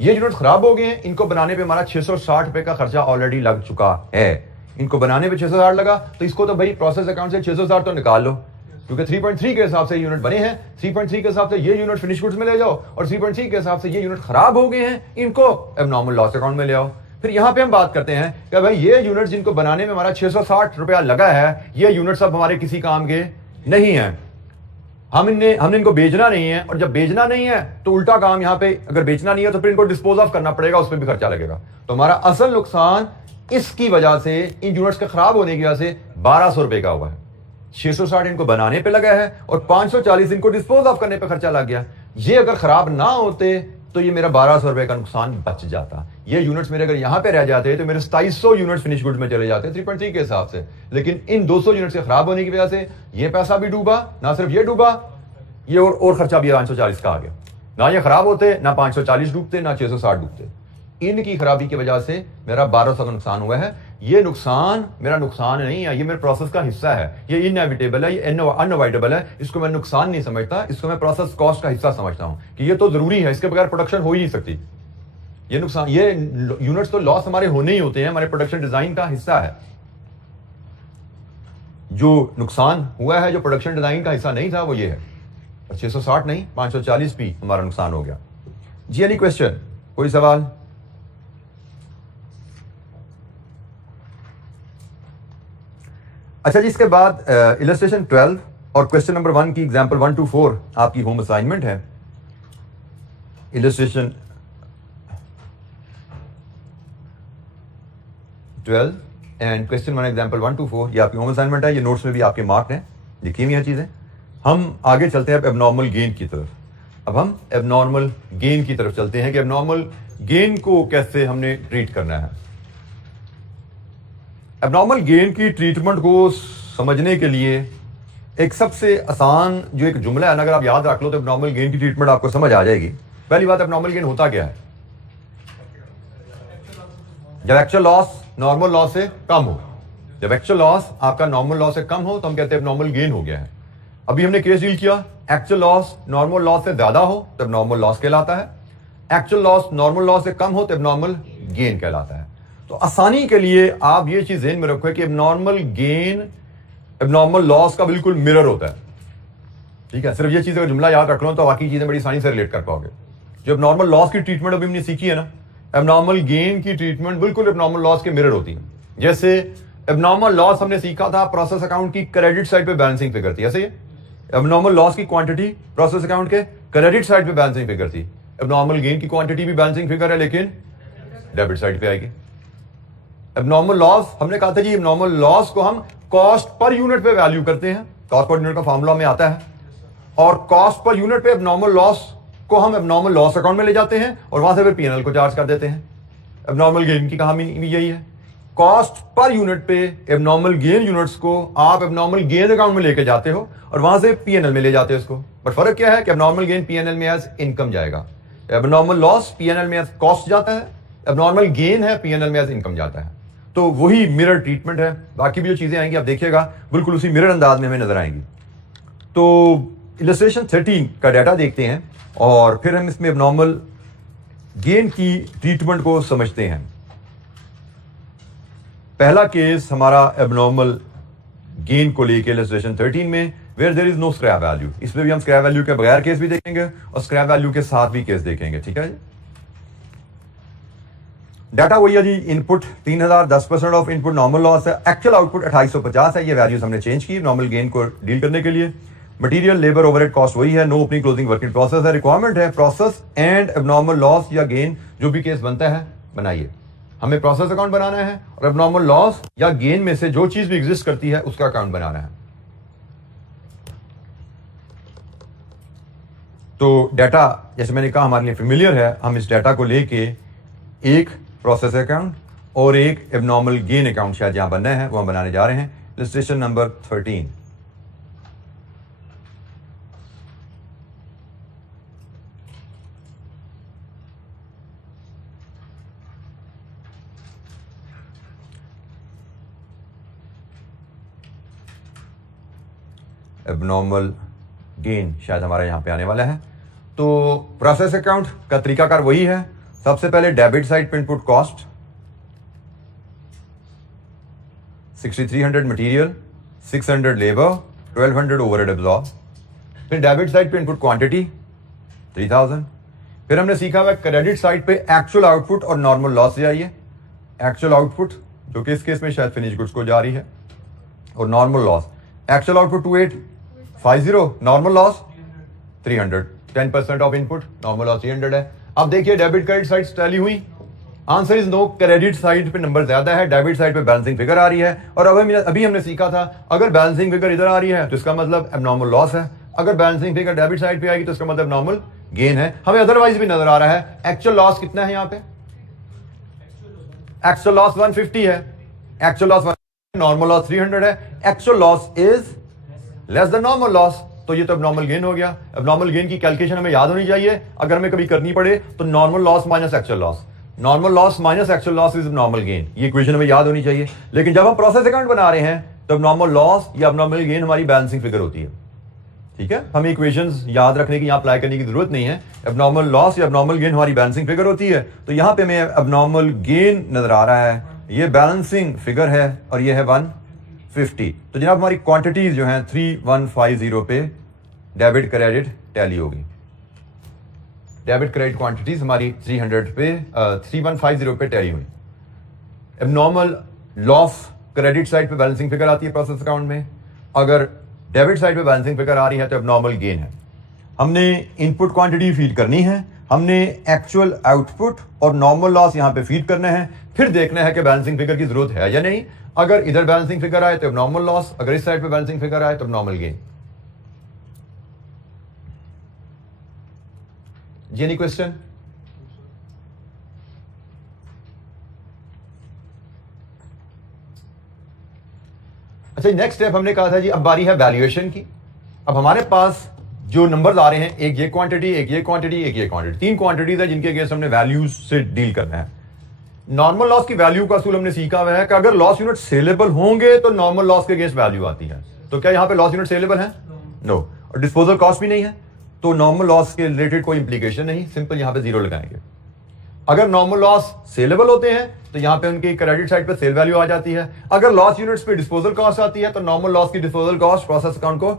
ये यूनिट्स खराब हो गए हैं, इनको बनाने पे हमारा 660 रुपए का खर्चा ऑलरेडी लग चुका है। इनको बनाने पे 660 लगा, तो इसको तो भाई प्रोसेस अकाउंट से 660 तो निकाल लो, क्योंकि 3.3 के हिसाब से यूनिट बने हैं, 3.3 के हिसाब से ये यूनिट फिनिश गुड्स में ले जाओ, और 3.3 के हिसाब से ये यूनिट खराब हो गए हैं, इनको एबनॉर्मल लॉस अकाउंट में ले आओ। फिर यहां पे हम बात करते हैं कि भाई ये यूनिट जिनको बनाने में हमारा 660 रुपया लगा है, ये यूनिट सब हमारे किसी काम के नहीं है, हमने इनको बेचना नहीं है, और जब बेचना नहीं है तो उल्टा काम यहां पे अगर बेचना नहीं है तो फिर इनको डिस्पोज ऑफ करना पड़ेगा, उस पर भी खर्चा लगेगा। तो हमारा असल नुकसान इसकी वजह से, इन यूनिट्स के खराब होने की वजह से 1200 रुपए का हुआ है। 660 इनको बनाने पे लगा है और 540 इनको डिस्पोज ऑफ करने पे खर्चा लग गया। ये अगर खराब ना होते तो ये मेरा 1200 रुपए का नुकसान बच जाता। ये यूनिट्स मेरे अगर यहां पे रह जाते तो मेरे 2700 यूनिट्स फिनिश गुड्स में चले जाते 3.3 के हिसाब से। लेकिन इन 200 यूनिट्स के खराब होने की वजह से ये पैसा भी डूबा, ना सिर्फ ये डूबा, ये और खर्चा भी 540 का आ गया। ना ये खराब होते, ना 540 डूबते, ना 660 डूबते। इनकी खराबी की वजह से मेरा 1200 का नुकसान हुआ है। ये नुकसान मेरा नुकसान नहीं है, ये मेरे प्रोसेस का हिस्सा है, ये इनएविटेबल है, ये अनअवॉइडेबल है। इसको मैं नुकसान नहीं समझता, इसको मैं प्रोसेस कॉस्ट का हिस्सा समझता हूं कि ये तो जरूरी है, इसके बगैर प्रोडक्शन हो ही नहीं सकती। ये नुकसान, ये यूनिट्स तो लॉस हमारे होने ही होते हैं, हमारे प्रोडक्शन डिजाइन का हिस्सा है। जो नुकसान हुआ है जो प्रोडक्शन डिजाइन का हिस्सा नहीं था वो ये है, 660 नहीं 540 भी हमारा नुकसान हो गया। जी एनी क्वेश्चन? कोई सवाल? अच्छा जी, इसके बाद इलस्ट्रेशन 12 और क्वेश्चन नंबर 1 की एग्जांपल 1 to 4 आपकी होम असाइनमेंट है। Illustration 12 and question 1 example 1 to 4 ये आपकी होम असाइनमेंट है। ये नोट्स में भी आपके मार्क हैं, लिखी हुई है चीजें। हम आगे चलते हैं अब एबनॉर्मल गेन की तरफ। अब हम एबनॉर्मल गेन की तरफ चलते हैं कि एबनॉर्मल गेन को कैसे हमने ट्रीट करना है। एबनॉर्मल गेन की ट्रीटमेंट को समझने के लिए एक सबसे आसान जो एक जुमला है ना, अगर आप याद रख लो तो एबनॉर्मल गेन की ट्रीटमेंट आपको समझ आ जाएगी। पहली बात, एबनॉर्मल गेन होता क्या है? जब एक्चुअल लॉस नॉर्मल लॉस से कम हो। जब एक्चुअल लॉस आपका नॉर्मल लॉस से कम हो तो हम कहते हैं एबनॉर्मल गेन हो गया है। अभी हमने केस डील किया, एक्चुअल लॉस नॉर्मल लॉस से ज्यादा हो तब नॉर्मल लॉस कहलाता है। एक्चुअल लॉस नॉर्मल लॉस से कम हो तो एबनॉर्मल गेन कहलाता है। तो आसानी के लिए आप ये चीज ध्यान में रखो कि एबनॉर्मल गेन एबनॉर्मल लॉस का बिल्कुल मिरर होता है। ठीक है, सिर्फ ये चीज अगर जुमला याद रख लो तो बाकी चीजें बड़ी आसानी से रिलेट कर पाओगे। जो एबनॉर्मल लॉस की ट्रीटमेंट अभी हमने सीखी है ना, एबनॉर्मल गेन की ट्रीटमेंट बिल्कुल एबनॉर्मल लॉस के मिरर होती है। जैसे एबनॉर्मल लॉस हमने सीखा था प्रोसेस अकाउंट की क्रेडिट साइड पे बैलेंसिंग फिगर थी, ऐसे ही एबनॉर्मल लॉस की क्वांटिटी प्रोसेस अकाउंट के क्रेडिट साइड पे बैलेंसिंग फिगर थी। एबनॉर्मल गेन की क्वांटिटी भी बैलेंसिंग फिगर है लेकिन डेबिट साइड पे आएगी। एबनॉर्मल लॉस हमने कहा था जी, एबनॉर्मल लॉस को हम कॉस्ट पर यूनिट पे वैल्यू करते हैं, कॉस्ट पर यूनिट का फॉर्मूला में आता है, और कॉस्ट पर यूनिट पे एबनॉर्मल लॉस को हम एबनॉर्मल लॉस अकाउंट में ले जाते हैं और वहां से फिर पीएनएल को चार्ज कर देते हैं। एबनॉर्मल गेन की कहानी भी यही है, कॉस्ट पर यूनिट पे एबनॉर्मल गेन यूनिट्स को आप एबनॉर्मल गेन अकाउंट में लेके जाते हो और वहां से पीएनएल में ले जाते हो इसको। बट फर्क क्या है कि एबनॉर्मल गेन पीएनएल में एज इनकम जाएगा, एबनॉर्मल लॉस पीएनएल में एज कॉस्ट जाता है, एबनॉर्मल गेन है पीएनएल में एज इनकम जाता है। तो वही मिरर ट्रीटमेंट है, बाकी भी जो चीजें आएंगी आप देखिएगा बिल्कुल उसी मिरर अंदाज में हमें नजर आएंगी। तो इलस्ट्रेशन 13 का डाटा देखते हैं और फिर हम इसमें एबनॉर्मल गेन की ट्रीटमेंट को समझते हैं। पहला केस हमारा एबनॉर्मल गेन को लेके इलस्ट्रेशन 13 में, where there is no scrap value. इसमें भी हम स्क्रैप वैल्यू के बगैर केस भी देखेंगे और स्क्रैप वैल्यू के साथ भी केस देखेंगे। ठीक है जी, डाटा वही है जी, input 3000, 10% of input normal loss है, एक्चुअल आउटपुट 2850 है। ये वैल्यूज हमने चेंज की नॉर्मल गेन को डील करने के लिए। मटेरियल लेबर ओवरहेड कॉस्ट वही है, no opening closing working process है। रिक्वायरमेंट है प्रोसेस एंड एबनॉर्मल लॉस या गेन जो भी केस बनता है बनाइए। हमें प्रोसेस अकाउंट बनाना है और एबनॉर्मल लॉस या गेन में से जो चीज भी एग्जिस्ट करती है उसका अकाउंट बनाना है। तो डाटा जैसे मैंने कहा हमारे लिए फेमिलियर है, हम इस डाटा को लेके एक प्रोसेस अकाउंट और एक एबनॉर्मल गेन अकाउंट शायद जहां बनना है वो हम बनाने जा रहे हैं। Illustration number 13। एबनॉर्मल गेन शायद हमारा यहां पे आने वाला है। तो प्रोसेस अकाउंट का तरीकाकार वही है, सबसे पहले डेबिट साइड पे input cost 6300 material, 600 labour, 1200 overhead absorb. फिर डेबिट साइड पे इनपुट क्वांटिटी 3000। फिर हमने सीखा हुआ क्रेडिट साइड पे एक्चुअल आउटपुट और नॉर्मल लॉस जाइए। एक्चुअल आउटपुट जो कि इस केस में शायद फिनिश गुड्स को जा रही है, और normal loss actual output 2850, normal loss 300, 10% of input, normal loss 300 है। अब देखिए डेबिट क्रेडिट साइड टैली हुई, answer is no. Credit side पे नंबर ज्यादा है, डेबिट साइड पे बैलेंसिंग फिगर आ रही है। और अभी हमने सीखा था अगर बैलेंसिंग फिगर इधर आ रही है तो इसका मतलब एबनॉर्मल लॉस है, अगर बैलेंसिंग फिगर डेबिट साइड पे आएगी तो इसका मतलब नॉर्मल गेन है। हमें अदरवाइज भी नजर आ रहा है। एक्चुअल लॉस कितना है यहाँ पे, एक्चुअल लॉस 150 है, एक्चुअल लॉस, नॉर्मल लॉस 300 है। Actual loss is less than normal loss, तो ये तो एबनॉर्मल गेन हो गया। एबनॉर्मल गेन की कैलकुलेशन हमें याद होनी चाहिए, अगर हमें कभी करनी पड़े तो normal loss minus actual loss, normal loss minus actual loss is normal gain. ये इक्वेशन हमें याद होनी चाहिए। लेकिन जब हम प्रोसेस अकाउंट बना रहे हैं तो नॉर्मल लॉस या नॉर्मल गेन हमारी बैलेंसिंग फिगर होती है। ठीक है, हमें इक्वेशंस याद रखने की, यहाँ अप्लाई करने की जरूरत नहीं है। एबनॉर्मल लॉस या एबनॉर्मल गेन हमारी बैलेंसिंग फिगर होती है। तो यहाँ पे हमें एबनॉर्मल गेन नजर आ रहा है, ये बैलेंसिंग फिगर है और ये है 150। तो जनाब हमारी क्वांटिटीज जो हैं 3150 पे डेबिट क्रेडिट टैली होगी। डेबिट क्रेडिट क्वांटिटीज हमारी 300 पे 3150 पे टैली हुई। एबनॉर्मल लॉस क्रेडिट साइड पे बैलेंसिंग फिगर आती है प्रोसेस अकाउंट में, अगर डेबिट साइड पे बैलेंसिंग फिगर आ रही है तो एबनॉर्मल गेन है। हमने इनपुट क्वांटिटी फीड करनी है, हमने एक्चुअल आउटपुट और नॉर्मल लॉस यहां पे फीड करना है, फिर देखना है कि बैलेंसिंग फिगर की जरूरत है या नहीं। अगर इधर बैलेंसिंग फिगर आए तो एबनॉर्मल लॉस, अगर इस साइड पे बैलेंसिंग फिगर आए तो एबनॉर्मल गेन। जी एनी क्वेश्चन? अच्छा, नेक्स्ट स्टेप हमने कहा था जी अब बारी है वैल्यूएशन की। अब हमारे पास जो नंबर्स आ रहे हैं, एक ये क्वांटिटी, एक ये क्वांटिटी, एक ये क्वांटिटी, 3 क्वांटिटीज है जिनके अगेंस्ट हमने वैल्यूज से डील करना है। नॉर्मल लॉस की वैल्यू का असूल हमने सीखा हुआ है कि अगर लॉस यूनिट सेलेबल होंगे तो नॉर्मल लॉस के अगेंस्ट वैल्यू आती है। तो क्या यहां पे लॉस यूनिट सेलेबल है? नो। और डिस्पोजल कॉस्ट भी नहीं है, तो नॉर्मल लॉस के रिलेटेड कोई इंप्लीकेशन नहीं, सिंपल यहां पे जीरो लगाएंगे। अगर नॉर्मल लॉस सेलेबल होते हैं तो यहां पे उनकी क्रेडिट साइड पे सेल वैल्यू आ जाती है। अगर लॉस यूनिट्स पे डिस्पोजल कॉस्ट आती है तो नॉर्मल लॉस की डिस्पोजल कॉस्ट प्रोसेस अकाउंट को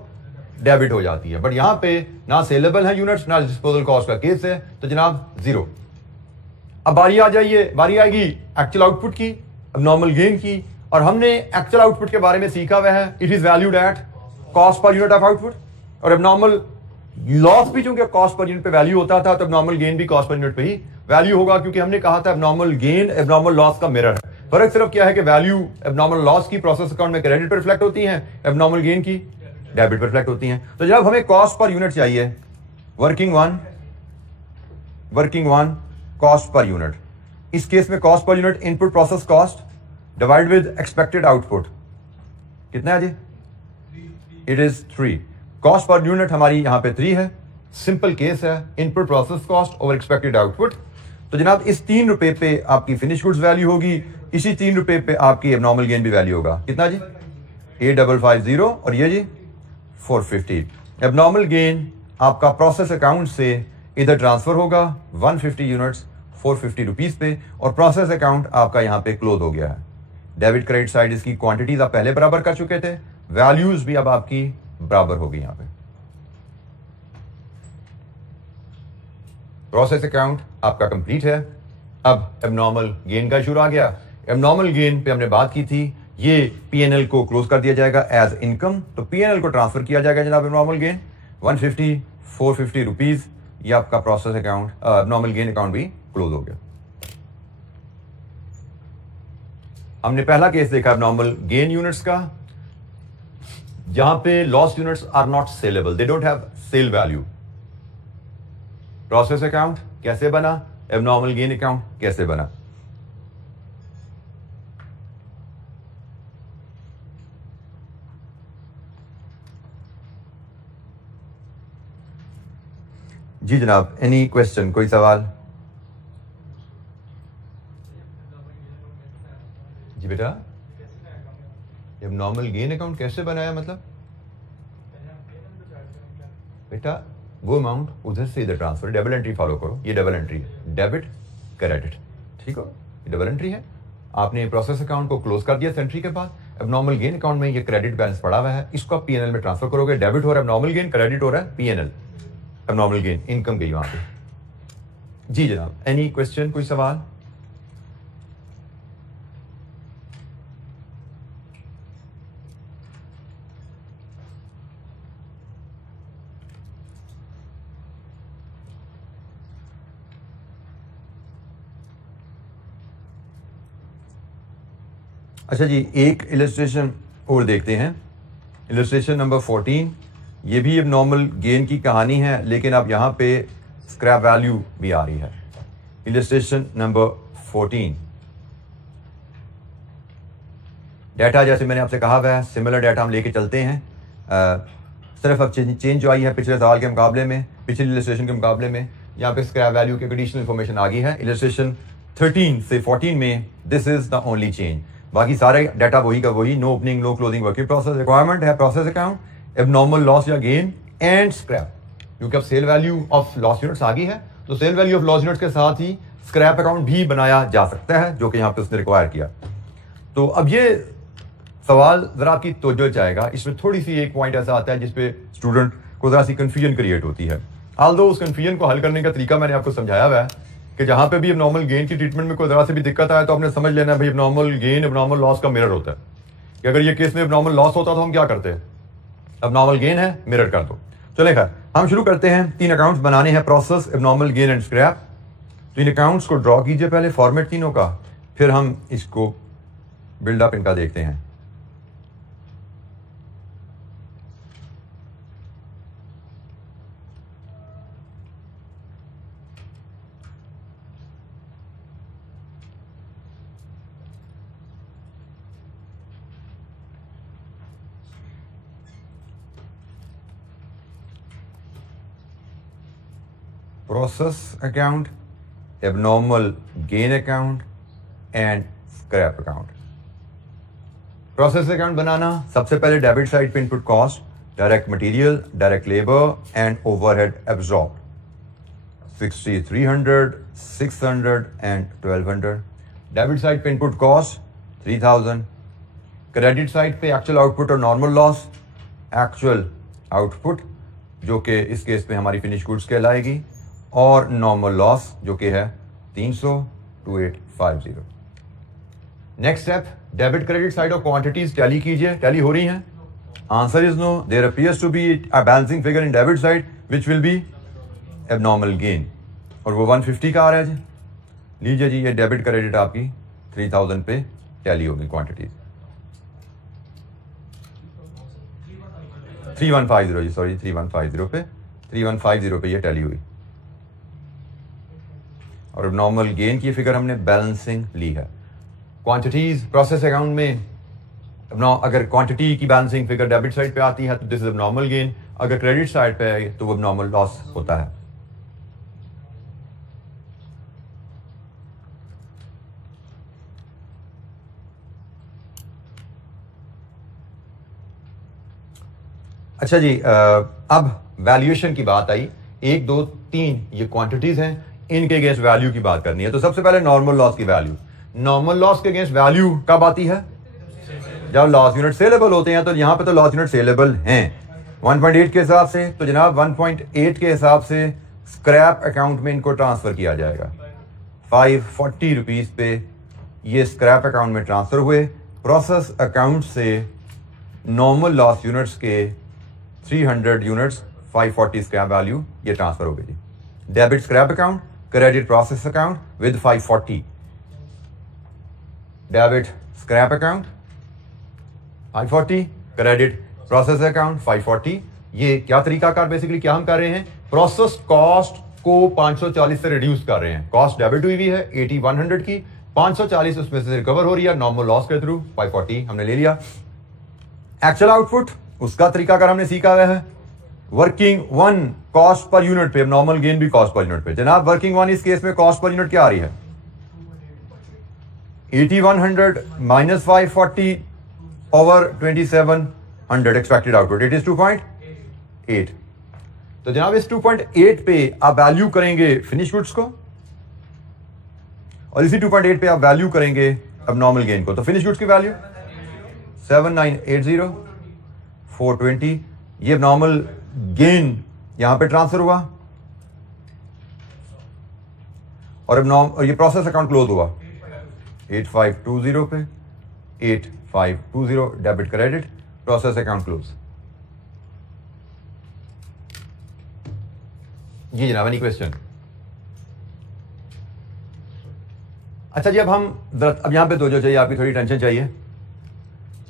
डेबिट हो जाती है। बट यहां पे ना सेलेबल है यूनिट्स ना डिस्पोजल कॉस्ट का केस है, तो जनाब जीरो। अब बारी आएगी एक्चुअल आउटपुट की, एब्नॉर्मल गेन की, और हमने एक्चुअल आउटपुट के बारे में सीखा हुआ है it is valued at cost per unit of output, और एब्नॉर्मल लॉस भी चूंकि कॉस्ट पर यूनिट पे वैल्यू होता था तो एब्नॉर्मल गेन भी कॉस्ट पर यूनिट पे ही वैल्यू होगा, क्योंकि हमने कहा था एब्नॉर्मल गेन एब्नॉर्मल लॉस का मिरर है। फर्क सिर्फ क्या है कि वैल्यू एब्नॉर्मल लॉस की प्रोसेस अकाउंट में क्रेडिट पर रिफ्लेक्ट होती है, एब्नॉर्मल गेन की डेबिट पर रिफ्लेक्ट होती हैं। तो जब हमें कॉस्ट पर यूनिट चाहिए, working one cost per unit, इस केस में cost per unit input process cost divide with expected output कितना है जी? It is 3। Cost per unit हमारी यहां पे 3 है, सिंपल केस है, input process cost over expected output. तो जनाब इस 3 रुपए पे आपकी फिनिश गुड्स वैल्यू होगी, इसी 3 रुपए पे आपकी एब्नॉर्मल गेन भी वैल्यू होगा। कितना जी? 8550, और ये जी 450। एब्नॉर्मल गेन आपका प्रोसेस अकाउंट से इधर ट्रांसफर होगा 150 यूनिट्स 450 रुपीज पे, और प्रोसेस अकाउंट आपका यहां पे क्लोज हो गया है। डेबिट क्रेडिट साइड इसकी क्वांटिटीज आप पहले बराबर कर चुके थे, वैल्यूज भी अब आपकी बराबर होगी। यहां पे प्रोसेस अकाउंट आपका कंप्लीट है। अब एब्नॉर्मल गेन का शुरू आ गया। एब्नॉर्मल गेन पे हमने बात की थी, ये पीएनएल को क्लोज कर दिया जाएगा एज इनकम, तो पीएनएल को ट्रांसफर किया जाएगा जनाब एब्नॉर्मल गेन 150 450 रुपीज, ये आपका process account abnormal gain account भी क्लोज हो गया। हमने पहला केस देखा एब्नॉर्मल गेन यूनिट्स का, जहां पे loss units are not saleable, they don't have sale value. Process account कैसे बना, एब्नॉर्मल गेन अकाउंट कैसे बना? जी जनाब, एनी क्वेश्चन, कोई सवाल? जी बेटा, एब्नॉर्मल गेन अकाउंट कैसे बनाया? मतलब बेटा वो अमाउंट उधर से इधर ट्रांसफर, डबल एंट्री फॉलो करो, ये डबल एंट्री है, डेबिट क्रेडिट, ठीक हो, ये डबल एंट्री है। आपने प्रोसेस अकाउंट को क्लोज कर दिया एंट्री के बाद, एब्नॉर्मल गेन अकाउंट में ये क्रेडिट बैलेंस पड़ा हुआ है, इसको आप पीएनएल में ट्रांसफर करोगे, डेबिट हो रहा है एब्नॉर्मल गेन, क्रेडिट हो रहा है पीएनएल, एब्नॉर्मल गेन इनकम गई वहां पे। जी जनाब, एनी क्वेश्चन, कोई सवाल? अच्छा जी, एक इलस्ट्रेशन और देखते हैं, इलस्ट्रेशन नंबर 14। ये भी अब नॉर्मल गेन की कहानी है, लेकिन अब यहाँ पे स्क्रैप वैल्यू भी आ रही है। इलस्ट्रेशन नंबर 14, डाटा जैसे मैंने आपसे कहा हुआ है, सिमिलर डाटा हम लेके चलते हैं। सिर्फ अब चेंज जो आई है पिछले साल के मुकाबले में, पिछले इलस्ट्रेशन के मुकाबले में, यहाँ पे स्क्रैप वैल्यू की एडिशनल इन्फॉर्मेशन आ गई है। इलस्ट्रेशन 13 से 14 में this is the only change, बाकी सारे डाटा वही का वही, no opening no closing working process. Requirement है प्रोसेस अकाउंट, एब्नॉर्मल लॉस या गेन एंड स्क्रैप, क्योंकि अब sale value of loss units आ गई है, तो sale value of loss units के साथ ही स्क्रैप अकाउंट भी बनाया जा सकता है, जो कि यहाँ पे उसने रिक्वायर किया। तो अब ये सवाल जरा आपकी तवज्जो चाहेगा, इसमें थोड़ी सी एक पॉइंट ऐसा आता है जिसपे स्टूडेंट को जरा सी कंफ्यूजन क्रिएट होती है। ऑल्दो उस कंफ्यूजन को हल करने का तरीका मैंने आपको समझाया हुआ है कि जहां पे भी एब्नॉर्मल गेन की ट्रीटमेंट में कोई जरा से भी दिक्कत आए तो आपने समझ लेना है भाई एब्नॉर्मल गेन एब्नॉर्मल लॉस का मिरर होता है, कि अगर ये केस में एब्नॉर्मल लॉस होता तो हम क्या करते हैं, एब्नॉर्मल गेन है मिरर कर दो। चले खैर, हम शुरू करते हैं। 3 अकाउंट्स बनाने हैं, process, abnormal gain and scrap. तो इन अकाउंट्स को ड्रॉ कीजिए पहले, फॉर्मेट तीनों का, फिर हम इसको बिल्डअप इनका देखते हैं। Process account, abnormal gain account and scrap account. Process account बनाना, सबसे पहले डेबिट साइड पे input cost direct material, direct labour and overhead absorb 60, 300, 600 and 1200. Debit side पे इनपुट कॉस्ट 3000. क्रेडिट साइड पे एक्चुअल आउटपुट और नॉर्मल लॉस. एक्चुअल आउटपुट जो कि इस केस में हमारी फिनिश गुड्स कहलाएगी और नॉर्मल लॉस जो कि है 300, 2850. Next step, debit credit side of quantities tally कीजिए. टैली हो रही हैं? Answer is no. There appears to be a balancing figure in debit side which will be abnormal gain, और वो 150 का आ रहा है जी. लीजिए जी, ये डेबिट क्रेडिट आपकी 3000 पे टैली होगी क्वांटिटीज. 3150 जी, सॉरी 3150 पे ये टैली हुई. और नॉर्मल गेन की फिगर हमने बैलेंसिंग ली है. क्वांटिटीज प्रोसेस अकाउंट में अगर क्वांटिटी की बैलेंसिंग फिगर डेबिट साइड पे आती है तो दिस इज नॉर्मल गेन, अगर क्रेडिट साइड पे है तो वो नॉर्मल लॉस होता है. अच्छा जी, अब वैल्यूएशन की बात आई. 1, 2, 3 ये क्वांटिटीज हैं, इनके अगेंस्ट वैल्यू की बात करनी है. तो सबसे पहले नॉर्मल लॉस की वैल्यू. नॉर्मल लॉस के अगेंस्ट वैल्यू कब आती है? जब लॉस यूनिट सेलेबल होते हैं. तो यहां पे तो लॉस यूनिट सेलेबल हैं 1.8 के हिसाब से. तो जनाब 1.8 के हिसाब से स्क्रैप अकाउंट में इनको ट्रांसफर किया जाएगा. 540 रुपीज पे ये स्क्रैप अकाउंट में ट्रांसफर हुए. प्रोसेस अकाउंट से नॉर्मल लॉस यूनिट्स के 300 यूनिट्स 540 स्क्रैप वैल्यू ये ट्रांसफर हो गई. Debit scrap account, credit process account with 540. Debit scrap account 540, credit process account 540. ये क्या तरीकाकार बेसिकली क्या हम कर रहे हैं? प्रोसेस कॉस्ट को 540 से रिड्यूस कर रहे हैं. कॉस्ट डेबिट हुई हुई है 8100 की, 540 उसमें से रिकवर हो रही है नॉर्मल लॉस के थ्रू. 540 हमने ले लिया. एक्चुअल आउटपुट उसका तरीकाकार हमने सीखा हुआ है. Working one cost per unit पे, नॉर्मल गेन भी कॉस्ट पर यूनिट पे. जनाब वर्किंग वन इस केस में कॉस्ट पर यूनिट क्या आ रही है? 8100 minus 540 over 2700 expected output. It is 2.8. तो जनाब इस 2.8 पे आप वैल्यू करेंगे फिनिश गुड्स को और इसी 2.8 पे आप वैल्यू करेंगे अब नॉर्मल गेन को. तो फिनिश गुड्स की वैल्यू 7980 420. ये नॉर्मल गेन यहां पे ट्रांसफर हुआ और अब ये प्रोसेस अकाउंट क्लोज हुआ 8520 पे. 8520 debit credit process account close. जी जनाब, एनी क्वेश्चन? अच्छा जी, अब यहां पे तो जो चाहिए आपकी थोड़ी टेंशन चाहिए.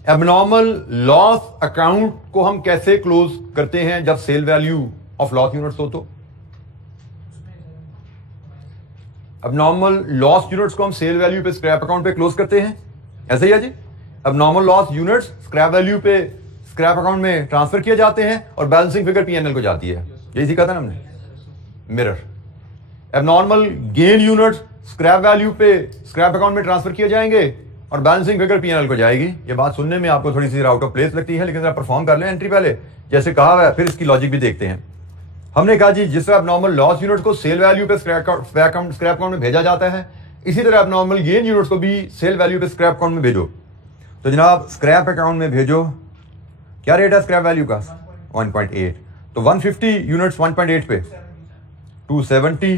एबनॉर्मल लॉस अकाउंट को हम कैसे क्लोज करते हैं जब sale value of loss units हो? तो एबनॉर्मल लॉस यूनिट्स को हम सेल वैल्यू पे स्क्रैप अकाउंट पे क्लोज करते हैं. ऐसे ही है जी. Abnormal loss units scrap value पे स्क्रैप अकाउंट में ट्रांसफर किए जाते हैं और बैलेंसिंग फिगर पीएनएल को जाती है. यही सीखा था ना हमने. Mirror. Abnormal gain units scrap value पे स्क्रैप अकाउंट में ट्रांसफर किए जाएंगे और बैलेंसिंग फिगर पीएनएल को जाएगी. ये बात सुनने में आपको थोड़ी सी आउट ऑफ प्लेस लगती है, लेकिन जरा परफॉर्म कर लें एंट्री पहले जैसे कहा हुआ है, फिर इसकी लॉजिक भी देखते हैं. हमने कहा जी जिस तरह एबनॉर्मल लॉस यूनिट को सेल वैल्यू पे स्क्रैप अकाउंट में भेजा जाता है, इसी तरह एबनॉर्मल गेन यूनिट्स को भी सेल वैल्यू पे स्क्रैप अकाउंट में भेजो. तो जनाब स्क्रैप अकाउंट में भेजो. क्या रेट है स्क्रैप वैल्यू का? 1.8. तो 150 यूनिट्स 1.8 पे 270.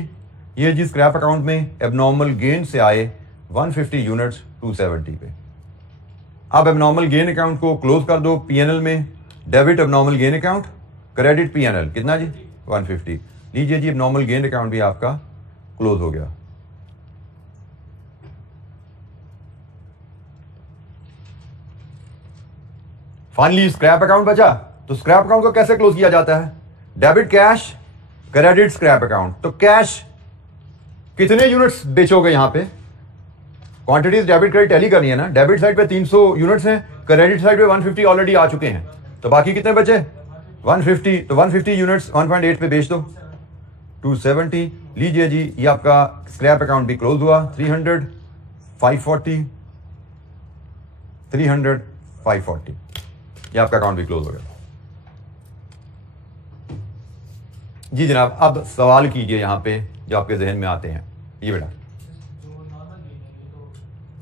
ये जी स्क्रैप अकाउंट में एबनॉर्मल गेन से आए 150 यूनिट्स 270 पे. अब एबनॉर्मल गेन अकाउंट को क्लोज कर दो पीएनएल में. Debit abnormal gain account, credit PNL. कितना जी? 150. लीजिए जी, एबनॉर्मल गेन अकाउंट भी आपका क्लोज हो गया. फाइनली स्क्रैप अकाउंट बचा. तो स्क्रैप अकाउंट को कैसे क्लोज किया जाता है? Debit cash, credit scrap account. तो कैश कितने यूनिट्स बेचोगे? यहां पे क्वांटिटीज डेबिट क्रेडिट टैली करनी है ना. डेबिट साइड पे 300 यूनिट्स हैं, क्रेडिट साइड पे 150 ऑलरेडी आ चुके हैं. तो बाकी कितने बचे? 150. तो 150 यूनिट्स 1.8 पे बेच दो 270. लीजिए जी, ये आपका स्क्रैप अकाउंट भी क्लोज हुआ. 300 540 300 540. ये आपका अकाउंट भी क्लोज हो गया. जी जनाब, अब सवाल कीजिए यहाँ पे जो आपके जहन में आते हैं। ये बेटा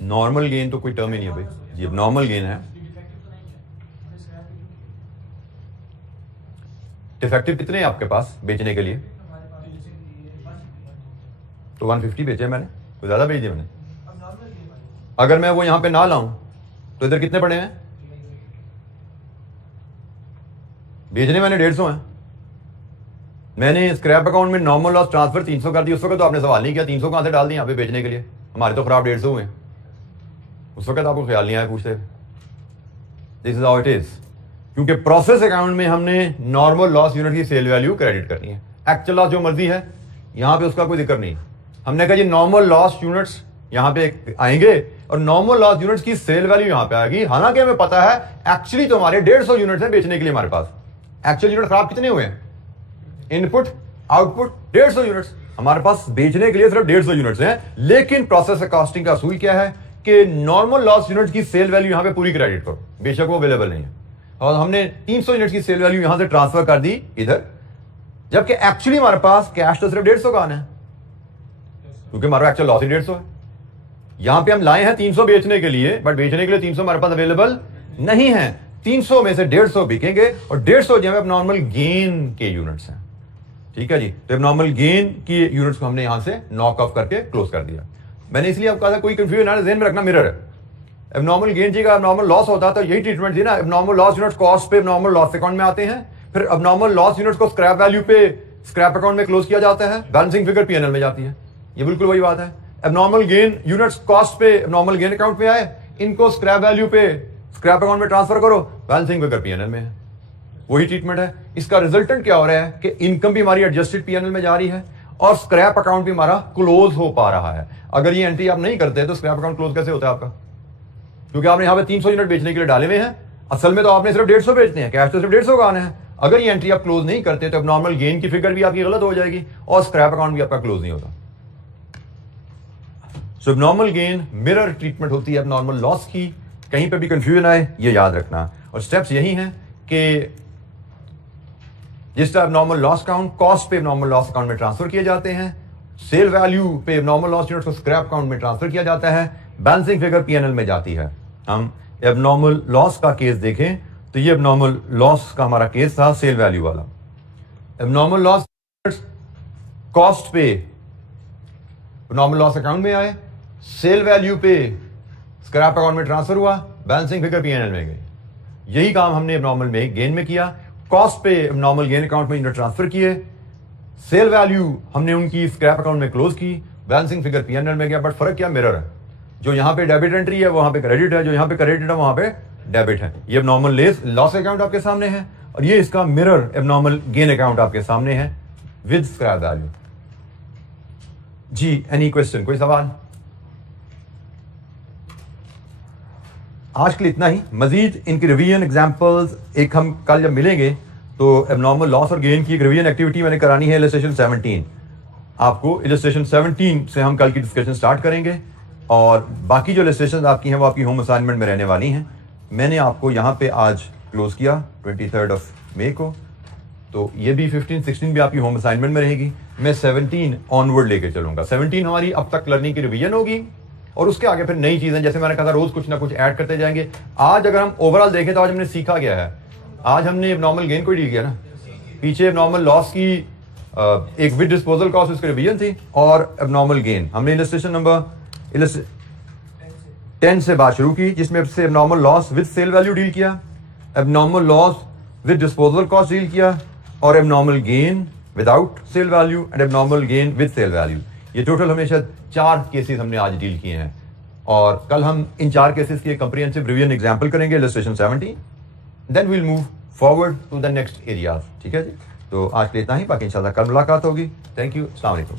नॉर्मल गेन तो कोई टर्म ही नहीं है भाई जी, अब नॉर्मल गेन है। डिफेक्टिव कितने हैं आपके पास बेचने के लिए? तो 150 बेचे मैंने, तो ज्यादा बेच दिए मैंने। अगर मैं वो यहां पे ना लाऊं तो इधर कितने पड़े हैं? बेचने मैंने 150 हैं। मैंने स्क्रैप अकाउंट में नॉर्मल लॉस ट्रांसफर 300 कर दी। उस वक्त तो आपने सवाल नहीं किया 300 कहां से डाल दी यहाँ पे बेचने के लिए, हमारे तो खराब 150 हुए। उस वक्त आपको ख्याल नहीं आया पूछते। This is how it is, क्योंकि प्रोसेस अकाउंट में हमने नॉर्मल लॉस यूनिट की सेल वैल्यू क्रेडिट करनी है। एक्चुअल लॉस जो मर्जी है यहां पे उसका कोई जिक्र नहीं। हमने कहा जी नॉर्मल लॉस यूनिट्स यहां पे आएंगे और नॉर्मल लॉस यूनिट्स की सेल वैल्यू यहां पे आएगी। हालांकि हमें पता है एक्चुअली तो हमारे 150 यूनिट्स हैं बेचने के लिए हमारे पास। एक्चुअल यूनिट खराब कितने हुए हैं? इनपुट आउटपुट 150 यूनिट्स, हमारे पास बेचने के लिए सिर्फ 150 यूनिट्स हैं। लेकिन प्रोसेस कॉस्टिंग का असूल क्या है कि नॉर्मल लॉस यूनिट की सेल वैल्यू यहां पे पूरी क्रेडिट करो, बेशक वो अवेलेबल नहीं है। और हमने 300 यूनिट की सेल वैल्यू यहां से ट्रांसफर कर दी इधर, जबकि एक्चुअली हमारे पास कैश तो सिर्फ 150 का आना है, क्योंकि हमारा एक्चुअल लॉस ही 150 है। यहां पे हम लाए हैं 300 बेचने के लिए, बट बेचने के लिए 300 हमारे पास अवेलेबल नहीं है। 300 में से 150 बिकेंगे और 150 जो है नॉर्मल गेन के यूनिट्स हैं। ठीक है जी, तो नॉर्मल गेन की यूनिट्स को हमने यहां से नॉक ऑफ करके क्लोज कर दिया। मैंने इसलिए आपको कहा था कोई कंफ्यूजन ना ध्यान में रखना, मिरर है। एबनॉर्मल गेन जी का एबनॉर्मल लॉस होता तो यही ट्रीटमेंट थी ना। एबनॉर्मल लॉस यूनिट्स कॉस्ट पे एबनॉर्मल लॉस अकाउंट में आते हैं, फिर एबनॉर्मल लॉस यूनिट्स को स्क्रैप वैल्यू पे स्क्रैप अकाउंट में क्लोज किया जाता है, बैलेंसिंग फिगर पीएनएल में जाती है। ये बिल्कुल वही बात है। एबनॉर्मल गेन यूनिट्स कॉस्ट पे एबनॉर्मल गेन अकाउंट में आए, इनको स्क्रैप वैल्यू पे स्क्रैप अकाउंट में ट्रांसफर करो, बैलेंसिंग फिगर पीएनएल में है। वही ट्रीटमेंट है। इसका रिजल्टेंट क्या हो रहा है कि इनकम भी हमारी एडजस्टेड पीएनएल में जा रही है और स्क्रैप अकाउंट भी हमारा क्लोज हो पा रहा है। अगर ये एंट्री आप नहीं करते तो स्क्रैप अकाउंट क्लोज कैसे होता है आपका? क्योंकि आपने यहां पे 300 यूनिट बेचने के लिए डाले हुए हैं, असल में तो आपने सिर्फ 150 बेचने हैं, कैश तो सिर्फ 150 का आना है। अगर ये एंट्री आप क्लोज नहीं करते तो एबनॉर्मल गेन की फिगर भी आपकी गलत हो जाएगी और स्क्रैप अकाउंट भी आपका क्लोज नहीं होता। सो एबनॉर्मल गेन मिरर ट्रीटमेंट होती है एबनॉर्मल लॉस की। कहीं पे भी कंफ्यूजन आए ये याद रखना। और स्टेप्स यही हैं कि जिस तरह एबनॉर्मल लॉस अकाउंट कॉस्ट पे एबनॉर्मल लॉस अकाउंट में ट्रांसफर किए जाते हैं, सेल वैल्यू पे एबनॉर्मल लॉस यूनिट को स्क्रैप अकाउंट में ट्रांसफर किया जाता है, बैलेंसिंग फिगर पीएनएल में जाती है। हम एबनॉर्मल लॉस का केस देखें तो ये एबनॉर्मल लॉस का हमारा केस था सेल वैल्यू वाला। एबनॉर्मल लॉस कॉस्ट पे एबनॉर्मल लॉस अकाउंट में आए, सेल वैल्यू पे स्क्रैप अकाउंट में ट्रांसफर हुआ, बैलेंसिंग फिगर पीएनएल में गई। यही काम हमने एबनॉर्मल में गेन में किया। कॉस्ट पे एबनॉर्मल गेन अकाउंट में यूनिट ट्रांसफर किए, सेल वैल्यू हमने उनकी स्क्रैप अकाउंट में क्लोज की, बैलेंसिंग फिगर पीएनएल में गया। बट फर्क क्या? मिरर है। जो यहां पे डेबिट एंट्री है वहां पे क्रेडिट है, जो यहां पे क्रेडिट है वहां पे डेबिट है। ये एबनॉर्मल लॉस अकाउंट आपके सामने है और ये इसका मिरर एबनॉर्मल गेन अकाउंट आपके सामने है विद स्क्रैप वैल्यू। जी एनी क्वेश्चन, कोई सवाल? आज के लिए इतना ही। मजीद इनकी रिवीजन एग्जांपल्स एक हम कल जब मिलेंगे तो एबनॉर्मल लॉस और गेन की एक रिवीजन एक्टिविटी मैंने करानी है इलस्ट्रेशन 17। आपको इलस्ट्रेशन 17 से हम कल की डिस्कशन स्टार्ट करेंगे और बाकी जो इलस्ट्रेशन आपकी हैं वो आपकी होम असाइनमेंट में रहने वाली हैं। मैंने आपको यहाँ पे आज क्लोज किया 23 मई को, तो ये भी 15-16 भी आपकी होम असाइनमेंट में रहेगी। मैं 17 ऑनवर्ड लेके चलूंगा। 17 हमारी अब तक लर्निंग की रिवीजन होगी और उसके आगे फिर नई चीजें, जैसे मैंने कहा था रोज कुछ ना कुछ ऐड करते जाएंगे। आज अगर हम ओवरऑल देखें तो आज हमने सीखा गया है। आज हमने एबनॉर्मल गेन को डील किया ना, पीछे एबनॉर्मल लॉस की एक विद डिस्पोजल कॉस्ट उसकी रिवीजन थी और एबनॉर्मल गेन हमने इलस्ट्रेशन नंबर 10 से बात शुरू की, जिसमें से abnormal loss with sale value deal किया, abnormal loss with disposal cost deal किया और abnormal gain without sale value and abnormal gain with sale value. ये टोटल हमेशा 4 केसेस हमने आज डील किए हैं और कल हम इन 4 केसेस की एक कंप्रिहेंसिव रिवीजन एग्जांपल करेंगे illustration 17। Then we'll move forward to the next areas. ठीक है जी, तो आज के लिए इतना ही, बाकी इंशाल्लाह कल मुलाकात होगी। थैंक यू, अस्सलाम वालेकुम।